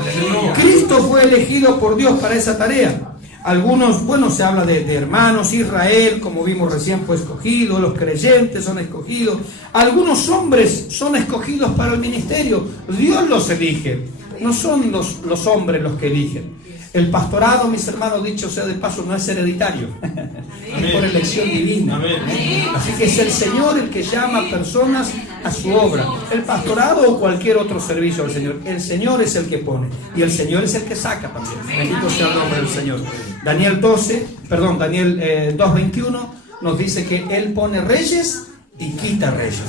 Cristo fue elegido por Dios para esa tarea. Algunos, bueno, se habla de hermanos, Israel, como vimos recién, fue escogido, los creyentes son escogidos, algunos hombres son escogidos para el ministerio, Dios los elige, no son los hombres los que eligen. El pastorado, mis hermanos, dicho sea de paso, no es hereditario, es por elección divina. Así que es el Señor el que llama a personas a su obra. El pastorado o cualquier otro servicio del Señor, el Señor es el que pone y el Señor es el que saca también. Bendito sea el nombre del Señor. Daniel 2:21 nos dice que Él pone reyes y quita reyes.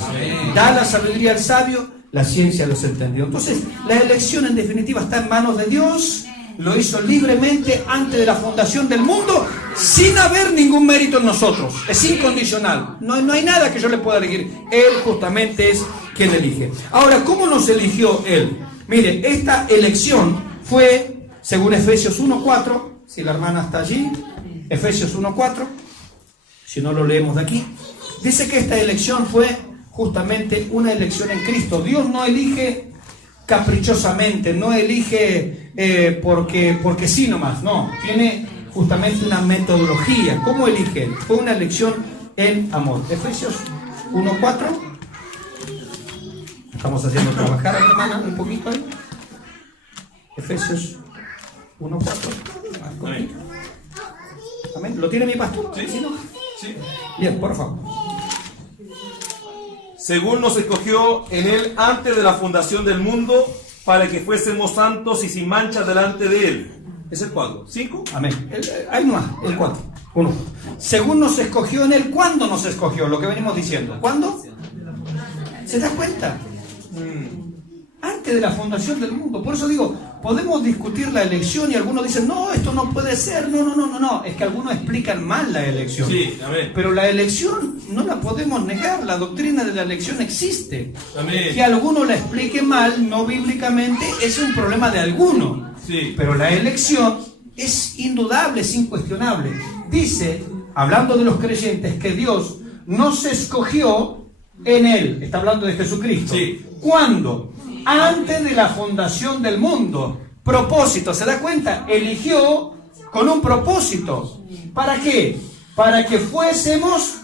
Da la sabiduría al sabio, la ciencia a los entendidos. Entonces, la elección en definitiva está en manos de Dios. Lo hizo libremente antes de la fundación del mundo, sin haber ningún mérito en nosotros. Es incondicional. No hay nada que yo le pueda elegir. Él justamente es quien elige. Ahora, ¿cómo nos eligió Él? Mire, esta elección fue, según Efesios 1:4, si la hermana está allí, Efesios 1:4, si no lo leemos de aquí, dice que esta elección fue justamente una elección en Cristo. Dios no elige caprichosamente, no elige porque sí nomás, no, tiene justamente una metodología. ¿Cómo elige? Fue una elección en amor. Efesios 1:4, estamos haciendo trabajar a mi hermana un poquito ahí. Efesios 1:4. Amén. Amén. ¿Lo tiene mi pastor? Sí. ¿Sí, no? Sí. Bien, por favor. Según nos escogió en Él antes de la fundación del mundo, para que fuésemos santos y sin mancha delante de Él. Es el 4. ¿5? Amén. Hay más, el 4. 1. Según nos escogió en Él, ¿cuándo nos escogió? Lo que venimos diciendo. ¿Cuándo? ¿Se da cuenta? Antes de la fundación del mundo. Por eso digo, podemos discutir la elección y algunos dicen, no, esto no puede ser, no. Es que algunos explican mal la elección. Sí, amén. Pero la elección no la podemos negar, la doctrina de la elección existe. Amén. Que alguno la explique mal, no bíblicamente, es un problema de alguno. Sí. Pero la elección es indudable, es incuestionable. Dice hablando de los creyentes, que Dios nos escogió en Él. Está hablando de Jesucristo. Sí. ¿Cuándo? Antes de la fundación del mundo. Propósito, ¿se da cuenta? Eligió con un propósito. ¿Para qué? Para que fuésemos,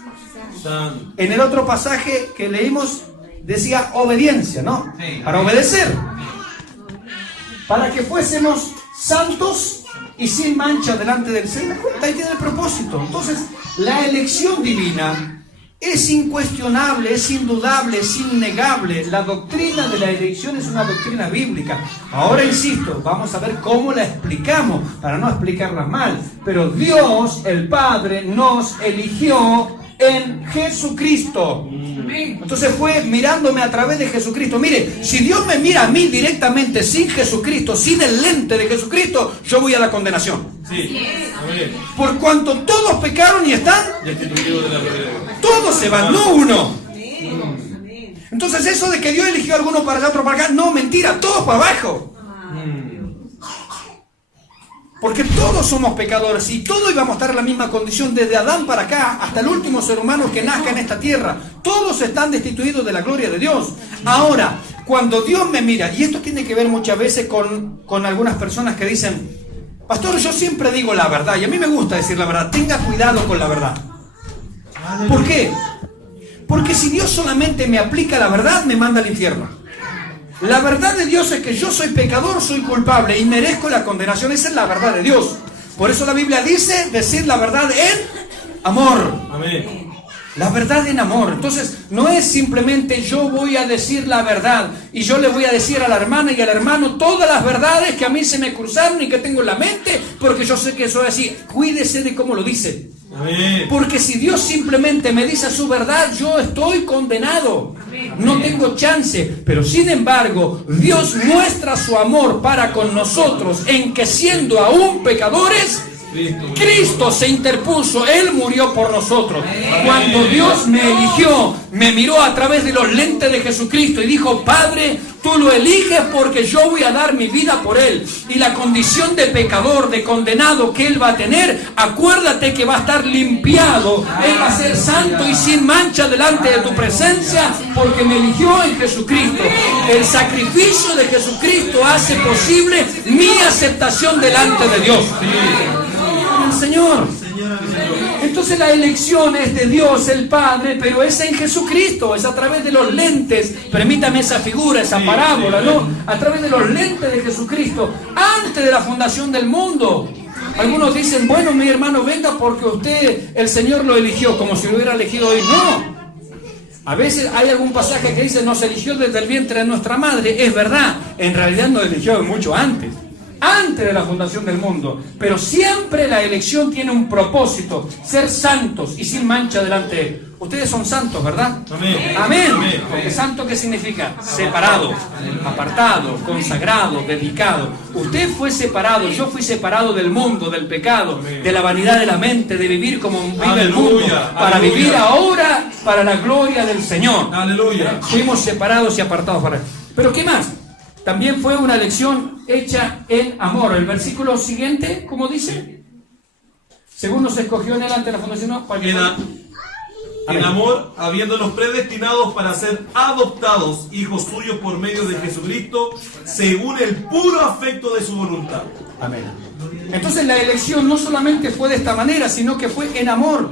en el otro pasaje que leímos, decía obediencia, ¿no? Sí. Para obedecer. Para que fuésemos santos y sin mancha delante del Señor. Ahí tiene el propósito. Entonces, la elección divina es incuestionable, es indudable, es innegable. La doctrina de la elección es una doctrina bíblica. Ahora insisto, vamos a ver cómo la explicamos, para no explicarla mal. Pero Dios, el Padre, nos eligió en Jesucristo. Entonces fue mirándome a través de Jesucristo. Mire, si Dios me mira a mí directamente sin Jesucristo, sin el lente de Jesucristo, yo voy a la condenación. Sí. Amén. Por cuanto todos pecaron y están, Destituido de la gloria de Dios. todos se van, no uno. Entonces eso de que Dios eligió a alguno para allá, otro para acá, no, mentira, todos para abajo. Porque todos somos pecadores y todos íbamos a estar en la misma condición, desde Adán para acá, hasta el último ser humano que nazca en esta tierra. Todos están destituidos de la gloria de Dios. Ahora, cuando Dios me mira, y esto tiene que ver muchas veces con algunas personas que dicen: pastor, yo siempre digo la verdad, y a mí me gusta decir la verdad. Tenga cuidado con la verdad. ¿Por qué? Porque si Dios solamente me aplica la verdad, me manda al infierno. La verdad de Dios es que yo soy pecador, soy culpable y merezco la condenación. Esa es la verdad de Dios. Por eso la Biblia dice decir la verdad en amor. Amén. La verdad en amor. Entonces no es simplemente yo voy a decir la verdad y yo le voy a decir a la hermana y al hermano todas las verdades que a mí se me cruzaron y que tengo en la mente, porque yo sé que soy así. Cuídese de cómo lo dice. Amén. Porque si Dios simplemente me dice su verdad, yo estoy condenado. No tengo chance. Pero sin embargo, Dios muestra su amor para con nosotros en que, siendo aún pecadores, Cristo se interpuso. Él murió por nosotros. Cuando Dios me eligió, me miró a través de los lentes de Jesucristo y dijo: Padre, tú lo eliges porque yo voy a dar mi vida por Él. Y la condición de pecador, de condenado que Él va a tener, acuérdate que va a estar limpiado. Él va a ser santo y sin mancha delante de tu presencia, porque me eligió en Jesucristo. El sacrificio de Jesucristo hace posible mi aceptación delante de Dios. El Señor. Entonces la elección es de Dios el Padre, pero es en Jesucristo, es a través de los lentes. Permítame esa figura, esa parábola, ¿no? A través de los lentes de Jesucristo, antes de la fundación del mundo. Algunos dicen: bueno, mi hermano, venga porque usted, el Señor lo eligió, como si lo hubiera elegido hoy. No. A veces hay algún pasaje que dice: nos eligió desde el vientre de nuestra madre. Es verdad, en realidad nos eligió mucho antes de la fundación del mundo. Pero siempre la elección tiene un propósito: ser santos y sin mancha delante de Él. Ustedes son santos, ¿verdad? Amén. Amén. Amén. Porque santo, ¿qué significa? Separado, apartado, consagrado, dedicado. Usted fue separado, yo fui separado del mundo, del pecado, de la vanidad de la mente, de vivir como vive el mundo, para vivir ahora para la gloria del Señor. Aleluya. Fuimos separados y apartados para Él. Pero ¿qué más? También fue una elección hecha en amor. El versículo siguiente, ¿cómo dice? Según nos escogió en Él ante la fundación, ¿no? Para que En amor, habiéndonos predestinados para ser adoptados hijos suyos por medio de Jesucristo, según el puro afecto de su voluntad. Amén. Entonces la elección no solamente fue de esta manera, sino que fue en amor.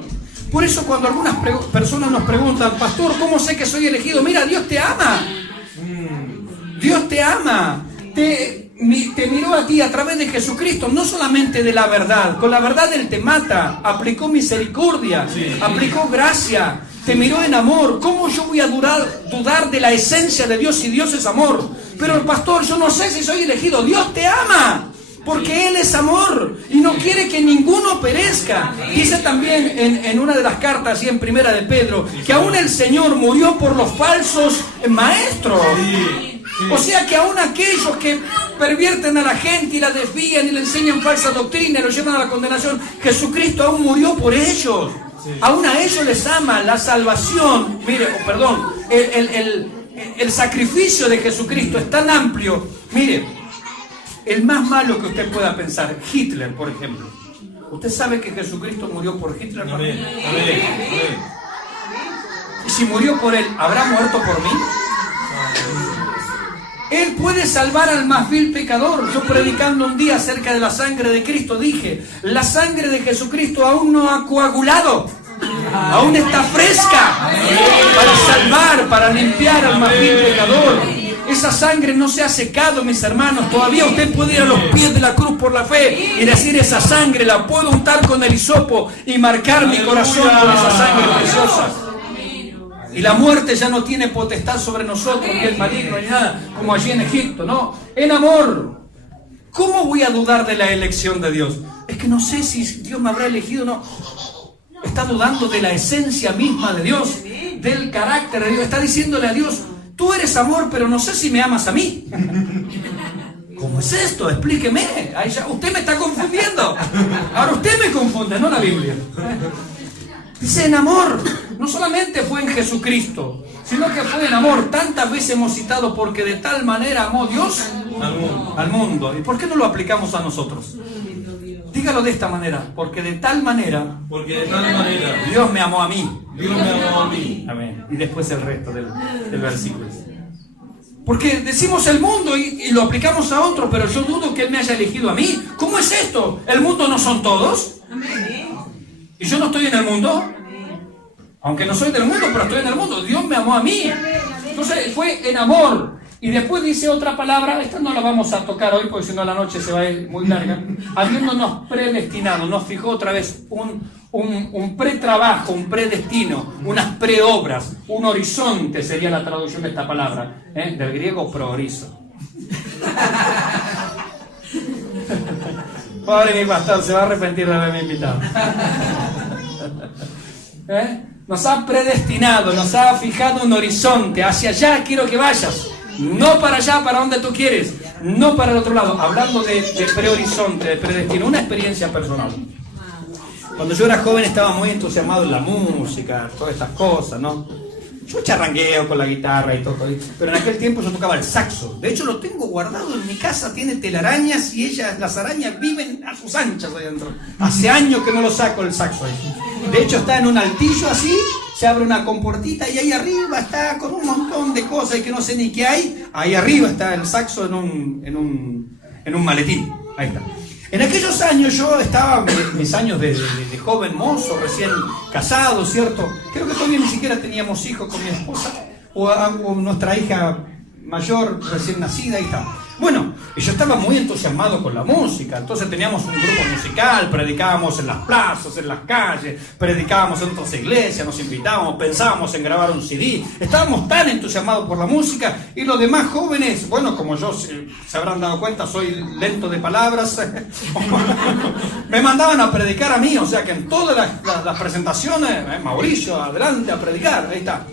Por eso cuando algunas personas nos preguntan: pastor, ¿cómo sé que soy elegido? Mira, Dios te ama. Dios te ama. Te miró a ti a través de Jesucristo, no solamente de la verdad. Con la verdad Él te mata. Aplicó misericordia, aplicó gracia, te miró en amor. ¿Cómo yo voy a dudar de la esencia de Dios si Dios es amor? Pero el pastor, yo no sé si soy elegido. Dios te ama, porque Él es amor y no quiere que ninguno perezca. Dice también en una de las cartas, y en primera de Pedro, que aún el Señor murió por los falsos maestros. O sea que aún aquellos que pervierten a la gente y la desvían y le enseñan falsa doctrina y lo llevan a la condenación, Jesucristo aún murió por ellos. Aún a ellos les ama. La salvación, mire, el sacrificio de Jesucristo es tan amplio. Mire, el más malo que usted pueda pensar, Hitler, por ejemplo, ¿Usted sabe que Jesucristo murió por Hitler? Amén. Amén. Y si murió por él, ¿habrá muerto por mí? Él puede salvar al más vil pecador. Yo predicando un día acerca de la sangre de Cristo dije, la sangre de Jesucristo aún no ha coagulado, aún está fresca para salvar, para limpiar al más vil pecador. Esa sangre no se ha secado, mis hermanos. Todavía usted puede ir a los pies de la cruz por la fe y decir, esa sangre la puedo untar con el hisopo y marcar mi corazón con esa sangre preciosa. Y la muerte ya no tiene potestad sobre nosotros, ni el maligno, ni nada, como allí en Egipto, ¿no? En amor. ¿Cómo voy a dudar de la elección de Dios? Es que no sé si Dios me habrá elegido o no. Está dudando de la esencia misma de Dios, del carácter de Dios. Está diciéndole a Dios, tú eres amor, pero no sé si me amas a mí. ¿Cómo es esto? Explíqueme. Ahí ya, usted me está confundiendo. Ahora usted me confunde, no la Biblia. Dice en amor. No solamente fue en Jesucristo, sino que fue en amor. Tantas veces hemos citado porque de tal manera amó Dios al mundo. ¿Y por qué no lo aplicamos a nosotros? Dígalo de esta manera. Porque de tal manera Dios me amó a mí. Amén. Y después el resto del versículo. Porque decimos el mundo y lo aplicamos a otro, pero yo dudo que Él me haya elegido a mí. ¿Cómo es esto? ¿El mundo no son todos? ¿Y yo no estoy en el mundo? Aunque no soy del mundo, pero estoy en el mundo. Dios me amó a mí. Entonces fue en amor. Y después dice otra palabra, esta no la vamos a tocar hoy porque si no la noche se va a ir muy larga. Habiéndonos predestinado, nos fijó otra vez un pretrabajo, un predestino, unas preobras, un horizonte sería la traducción de esta palabra, del griego proorizo. Pobre mi pastor, se va a arrepentir de haberme invitado. Nos ha predestinado, nos ha fijado un horizonte. Hacia allá quiero que vayas. No para allá, para donde tú quieres. No para el otro lado. Hablando de prehorizonte, de predestino, una experiencia personal. Cuando yo era joven estaba muy entusiasmado en la música, todas estas cosas, ¿no? Yo charrangueo con la guitarra y todo, pero en aquel tiempo yo tocaba el saxo. De hecho lo tengo guardado en mi casa, tiene telarañas y las arañas viven a sus anchas ahí adentro. Hace años que no lo saco el saxo ahí. De hecho está en un altillo así, se abre una compuertita y ahí arriba está con un montón de cosas y que no sé ni qué hay. Ahí arriba está el saxo en un maletín. Ahí está. En aquellos años yo estaba, mis años de joven mozo, recién casado, ¿cierto? Creo que todavía ni siquiera teníamos hijos con mi esposa, o nuestra hija mayor recién nacida, ahí está. Bueno, y yo estaba muy entusiasmado con la música, entonces teníamos un grupo musical, predicábamos en las plazas, en las calles, predicábamos en otras iglesias, nos invitábamos, pensábamos en grabar un CD, estábamos tan entusiasmados por la música, y los demás jóvenes, bueno, como yo, se habrán dado cuenta, soy lento de palabras, me mandaban a predicar a mí, o sea que en todas las presentaciones, Mauricio, adelante a predicar, ahí está.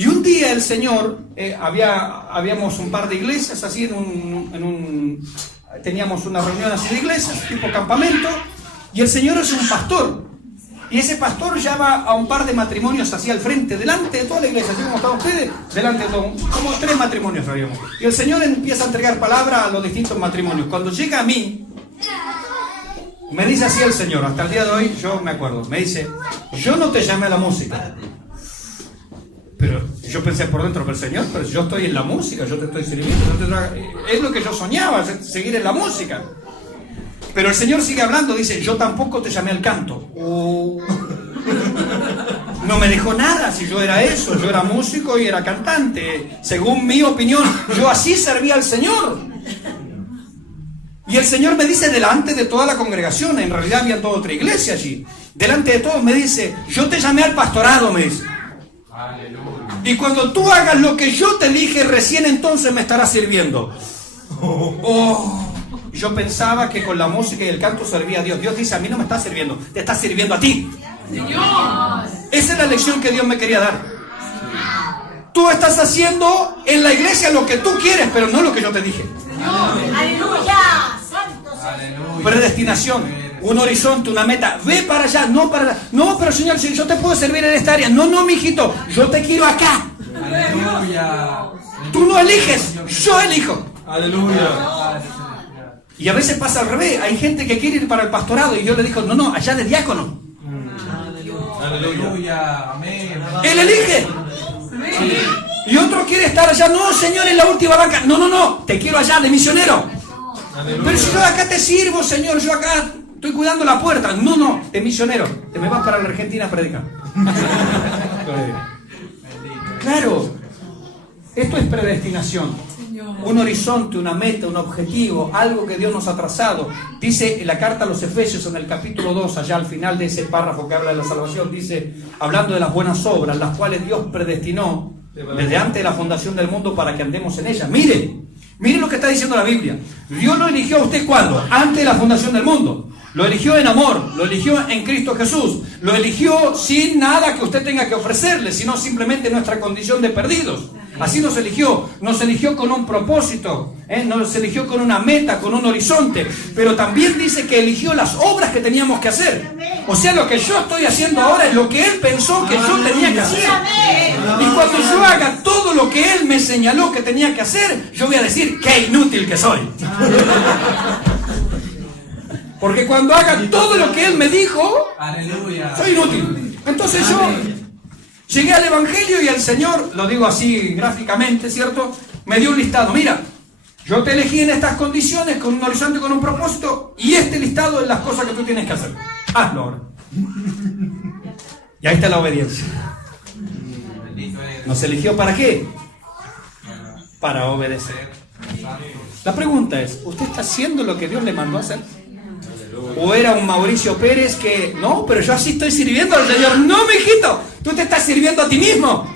Y un día el Señor, habíamos un par de iglesias, así teníamos una reunión así de iglesias, tipo campamento, y el Señor es un pastor. Y ese pastor llama a un par de matrimonios así al frente, delante de toda la iglesia, así como están ustedes, delante de todo, como 3 matrimonios habíamos. Y el Señor empieza a entregar palabra a los distintos matrimonios. Cuando llega a mí, me dice así el Señor, hasta el día de hoy yo me acuerdo, me dice, yo no te llamé a la música. Pero yo pensé por dentro, pero Señor, pero yo estoy en la música, yo te estoy sirviendo, es lo que yo soñaba, seguir en la música. Pero el Señor sigue hablando, dice, yo tampoco te llamé al canto. No me dejó nada si yo era eso, yo era músico y era cantante. Según mi opinión, yo así servía al Señor. Y el Señor me dice delante de toda la congregación, en realidad había toda otra iglesia allí, delante de todos me dice, yo te llamé al pastorado, me dice. Y cuando tú hagas lo que yo te dije, recién entonces me estarás sirviendo. Yo pensaba que con la música y el canto servía a Dios. Dios dice, a mí no me está sirviendo, te está sirviendo a ti. Esa es la lección que Dios me quería dar. Tú estás haciendo en la iglesia lo que tú quieres, pero no lo que yo te dije. ¡Aleluya! Predestinación, un horizonte, una meta. Ve para allá, no para allá. No, pero Señor, si yo te puedo servir en esta área. No, mijito, yo te quiero acá. Aleluya. Tú no eliges, yo elijo. Aleluya. Y a veces pasa al revés. Hay gente que quiere ir para el pastorado y yo le digo, no, allá de diácono. Aleluya. Amén. Él elige. Y otro quiere estar allá. No, Señor, en la última banca. No, te quiero allá de misionero. Pero si yo acá te sirvo, Señor, yo acá estoy cuidando la puerta. No, de misionero. Te me vas para la Argentina a predicar. Claro, esto es predestinación. Un horizonte, una meta, un objetivo, algo que Dios nos ha trazado. Dice en la carta a los Efesios, en el capítulo 2, allá al final de ese párrafo que habla de la salvación, dice, hablando de las buenas obras, las cuales Dios predestinó desde antes de la fundación del mundo para que andemos en ellas. Mire lo que está diciendo la Biblia. Dios lo eligió a usted ¿cuándo? Antes de la fundación del mundo. Lo eligió en amor, lo eligió en Cristo Jesús, lo eligió sin nada que usted tenga que ofrecerle, sino simplemente nuestra condición de perdidos. Así nos eligió con un propósito, nos eligió con una meta, con un horizonte, pero también dice que eligió las obras que teníamos que hacer. O sea, lo que yo estoy haciendo ahora es lo que Él pensó que yo tenía que hacer. Y cuando yo haga todo lo que Él me señaló que tenía que hacer, yo voy a decir, qué inútil que soy. Porque cuando haga todo lo que Él me dijo, aleluya, soy inútil. Entonces yo llegué al Evangelio y el Señor, lo digo así gráficamente, ¿cierto? Me dio un listado. Mira, yo te elegí en estas condiciones, con un horizonte, con un propósito, y este listado es las cosas que tú tienes que hacer. Hazlo ahora. Y ahí está la obediencia. ¿Nos eligió para qué? Para obedecer. La pregunta es, ¿usted está haciendo lo que Dios le mandó a hacer? ¿O era un Mauricio Pérez que, no, pero yo así estoy sirviendo al Señor? No, mijito, tú te estás sirviendo a ti mismo.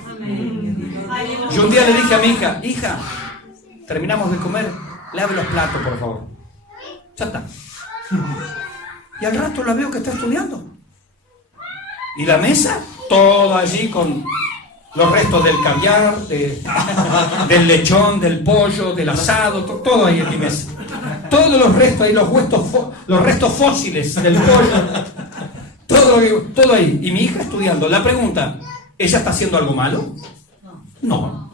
Yo un día le dije a mi hija, terminamos de comer, lave los platos, por favor. Ya está. Y al rato la veo que está estudiando. Y la mesa, todo allí con los restos del caviar, del lechón, del pollo, del asado, todo ahí en mi mesa. Todos los restos ahí, los restos fósiles del pollo, todo ahí. Y mi hija estudiando. La pregunta, ¿ella está haciendo algo malo? No.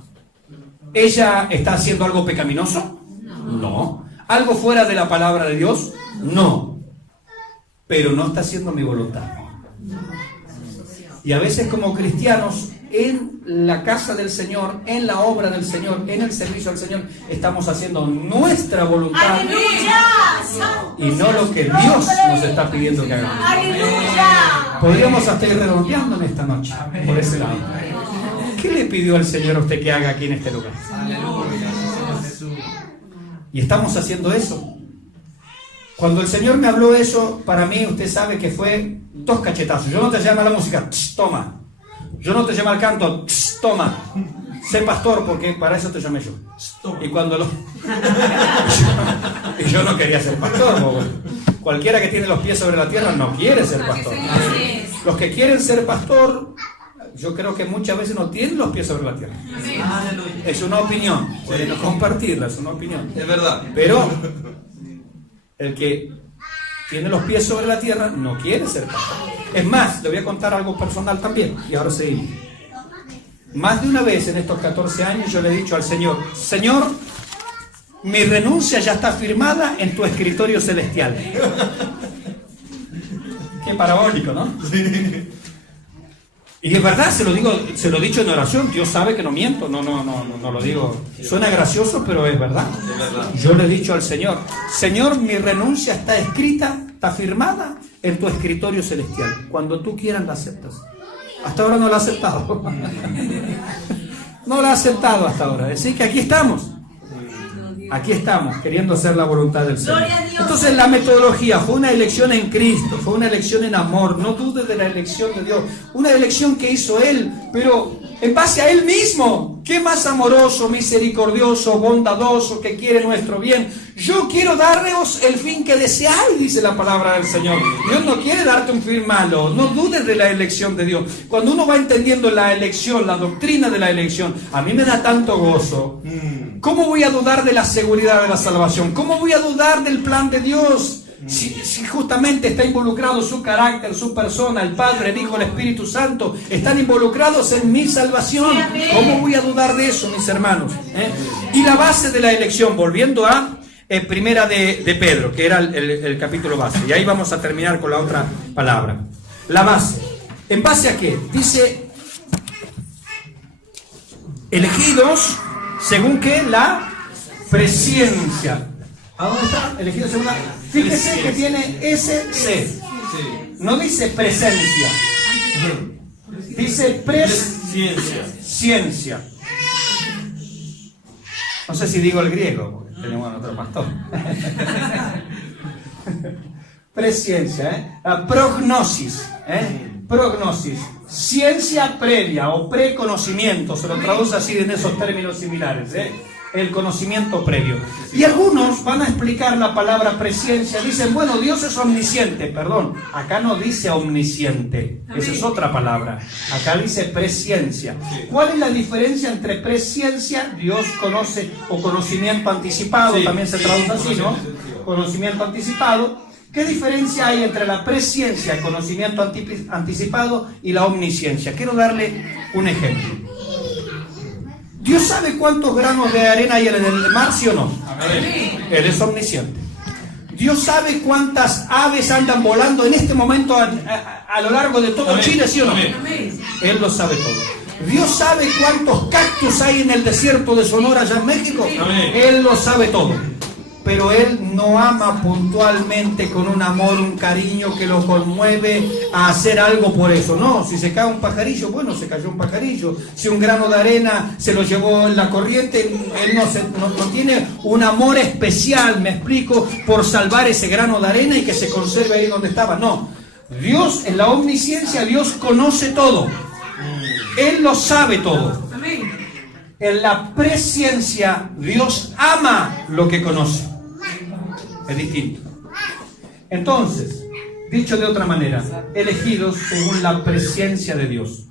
¿Ella está haciendo algo pecaminoso? No. ¿Algo fuera de la palabra de Dios? No. Pero no está haciendo mi voluntad. Y a veces como cristianos, en la casa del Señor, en la obra del Señor, en el servicio al Señor, estamos haciendo nuestra voluntad. ¡Aleluya! Y no lo que Dios nos está pidiendo que hagamos. ¡Aleluya! Podríamos hasta ir redondeando en esta noche, por ese lado. ¿Qué le pidió el Señor a usted que haga aquí en este lugar? Y estamos haciendo eso. Cuando el Señor me habló eso, para mí, usted sabe que fue 2 cachetazos. Yo no te llamo a la música, toma. Yo no te llamo al canto, toma. Sé pastor, porque para eso te llamé yo. Y cuando y yo no quería ser pastor. Cualquiera que tiene los pies sobre la tierra no quiere ser pastor. Los que quieren ser pastor, yo creo que muchas veces no tienen los pies sobre la tierra. Es una opinión. Pueden compartirla, es una opinión. Es verdad. Pero el que tiene los pies sobre la tierra no quiere ser pastor. Es más, le voy a contar algo personal también. Y ahora seguimos. Más de una vez en estos 14 años yo le he dicho al Señor, Señor, mi renuncia ya está firmada en tu escritorio celestial. Qué parabólico, ¿no? Y es verdad, se lo he dicho en oración. Dios sabe que no miento, no lo digo. Suena gracioso, pero es verdad. Yo le he dicho al Señor, Señor, mi renuncia está escrita, está firmada en tu escritorio celestial. Cuando tú quieras la aceptas. Hasta ahora no la ha aceptado. No la ha aceptado hasta ahora. Así que aquí estamos. Aquí estamos, queriendo hacer la voluntad del Señor. Entonces la metodología fue una elección en Cristo, fue una elección en amor. No dudes de la elección de Dios. Una elección que hizo Él, pero en base a Él mismo. Qué más amoroso, misericordioso, bondadoso, que quiere nuestro bien. Yo quiero daros el fin que deseáis, dice la palabra del Señor. Dios no quiere darte un fin malo. No dudes de la elección de Dios. Cuando uno va entendiendo la elección, la doctrina de la elección, a mí me da tanto gozo. ¿Cómo voy a dudar de la seguridad de la salvación? ¿Cómo voy a dudar del plan de Dios? Si justamente está involucrado su carácter, su persona, el Padre, el Hijo, el Espíritu Santo, están involucrados en mi salvación. ¿Cómo voy a dudar de eso, mis hermanos? Y la base de la elección, volviendo a Primera de Pedro, que era el capítulo base. Y ahí vamos a terminar con la otra palabra. La base. ¿En base a qué? Dice, elegidos según que la presciencia. ¿A dónde está? Elegidos según la... Fíjese que tiene SC. No dice presencia. Dice presciencia. No sé si digo el griego, porque tenemos a otro pastor. Presciencia, prognosis, prognosis, ciencia previa o preconocimiento, se lo traduce así en esos términos similares, el conocimiento previo. Y algunos van a explicar la palabra presciencia, dicen, bueno, Dios es omnisciente, perdón, acá no dice omnisciente, esa es otra palabra, acá dice presciencia. ¿Cuál es la diferencia entre presciencia, Dios conoce, o conocimiento anticipado, también se traduce así, ¿no? Conocimiento anticipado. ¿Qué diferencia hay entre la presciencia, el conocimiento anticipado, y la omnisciencia? Quiero darle un ejemplo. ¿Dios sabe cuántos granos de arena hay en el mar, sí o no? Él es omnisciente. ¿Dios sabe cuántas aves andan volando en este momento a lo largo de todo Chile, sí o no? Él lo sabe todo. ¿Dios sabe cuántos cactus hay en el desierto de Sonora, allá en México? Él lo sabe todo. Pero Él no ama puntualmente con un amor, un cariño que lo conmueve a hacer algo por eso. No, si se cae un pajarillo, bueno, se cayó un pajarillo. Si un grano de arena se lo llevó en la corriente, Él no tiene un amor especial, me explico, por salvar ese grano de arena y que se conserve ahí donde estaba. No, Dios, en la omnisciencia, Dios conoce todo. Él lo sabe todo. En la presciencia, Dios ama lo que conoce. Es distinto. Entonces, dicho de otra manera, elegidos según la presciencia de Dios.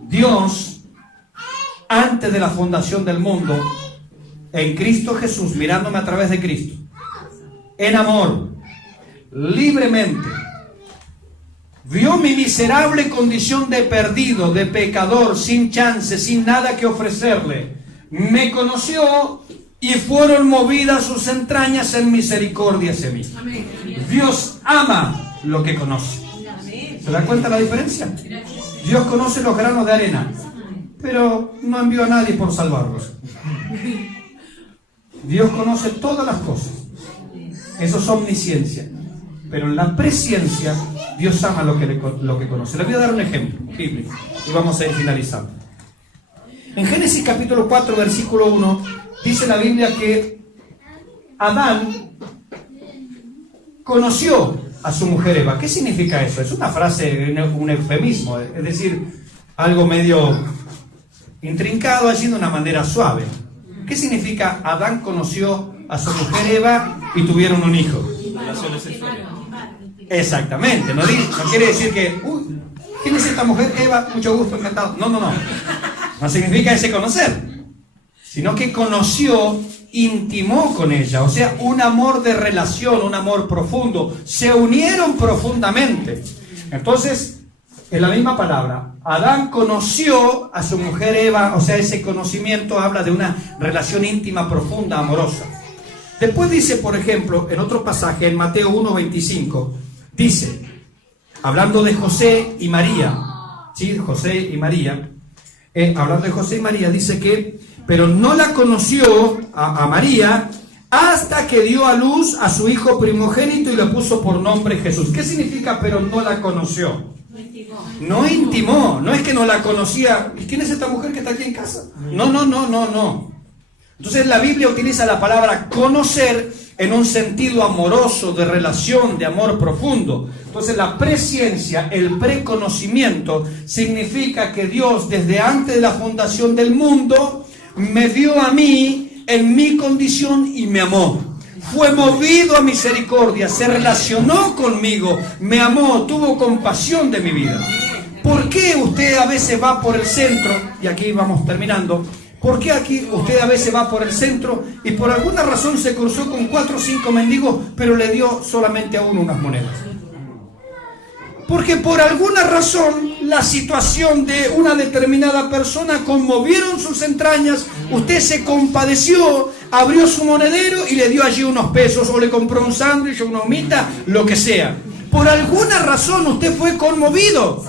Dios, antes de la fundación del mundo, en Cristo Jesús, mirándome a través de Cristo, en amor, libremente, vio mi miserable condición de perdido, de pecador, sin chance, sin nada que ofrecerle. Me conoció y fueron movidas sus entrañas en misericordia hacia mí. Dios ama lo que conoce. ¿Se da cuenta la diferencia? Dios conoce los granos de arena, pero no envió a nadie por salvarlos. Dios conoce todas las cosas. Eso es omnisciencia. Pero en la presciencia, Dios ama lo que conoce. Les voy a dar un ejemplo bíblico y vamos a ir finalizando. En Génesis capítulo 4, versículo 1, dice la Biblia que Adán conoció a su mujer Eva. ¿Qué significa eso? Es una frase, un eufemismo, es decir, algo medio intrincado, allí de una manera suave. ¿Qué significa Adán conoció a su mujer Eva y tuvieron un hijo? Relaciones sexuales. Exactamente, no quiere decir que, ¿quién es esta mujer? Eva, mucho gusto, encantado. No significa ese conocer, sino que conoció, intimó con ella, o sea, un amor de relación, un amor profundo, se unieron profundamente. Entonces, en la misma palabra, Adán conoció a su mujer Eva, o sea, ese conocimiento habla de una relación íntima, profunda, amorosa. Después dice, por ejemplo, en otro pasaje, en Mateo 1:25, dice, hablando de José y María, ¿sí? José y María, hablando de José y María, dice que, pero no la conoció a María hasta que dio a luz a su hijo primogénito y le puso por nombre Jesús. ¿Qué significa pero no la conoció? No intimó, no es que no la conocía. ¿Y quién es esta mujer que está aquí en casa? No. Entonces la Biblia utiliza la palabra conocer en un sentido amoroso, de relación, de amor profundo. Entonces la presciencia, el preconocimiento, significa que Dios desde antes de la fundación del mundo me dio a mí en mi condición y me amó. Fue movido a misericordia, se relacionó conmigo, me amó, tuvo compasión de mi vida. ¿Por qué usted a veces va por el centro? Y aquí vamos terminando. ¿Por qué aquí usted a veces va por el centro y por alguna razón se cruzó con 4 o 5 mendigos, pero le dio solamente a uno unas monedas? Porque por alguna razón la situación de una determinada persona conmovieron sus entrañas, usted se compadeció, abrió su monedero y le dio allí unos pesos, o le compró un sándwich, una humita, lo que sea. Por alguna razón usted fue conmovido.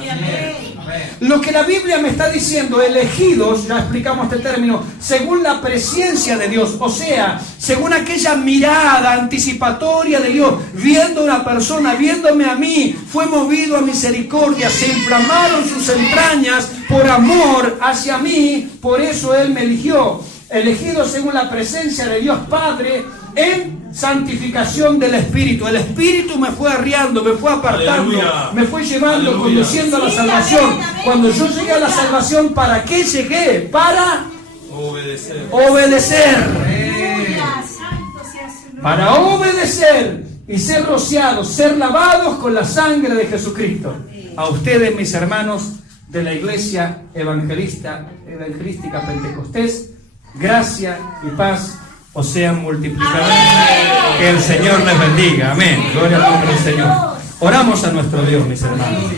Lo que la Biblia me está diciendo, elegidos, ya explicamos este término, según la presencia de Dios, o sea, según aquella mirada anticipatoria de Dios, viendo a una persona, viéndome a mí, fue movido a misericordia, se inflamaron sus entrañas por amor hacia mí, por eso Él me eligió. Elegido según la presencia de Dios Padre en santificación del Espíritu. El Espíritu me fue arriando, me fue apartando, Aleluya. me fue llevando, Aleluya. conduciendo a la salvación. Amén, amén. Cuando yo llegué a la salvación, ¿para qué llegué? Para Obedecer. obedecer. Aleluya. Santo sea su nombre. Para obedecer y ser rociados, ser lavados con la sangre de Jesucristo. A ustedes, mis hermanos de la Iglesia Evangelística Pentecostés, gracia y paz os sean multiplicadas. Que el Señor les bendiga. Amén. Gloria al nombre del Señor. Oramos a nuestro Dios, mis hermanos.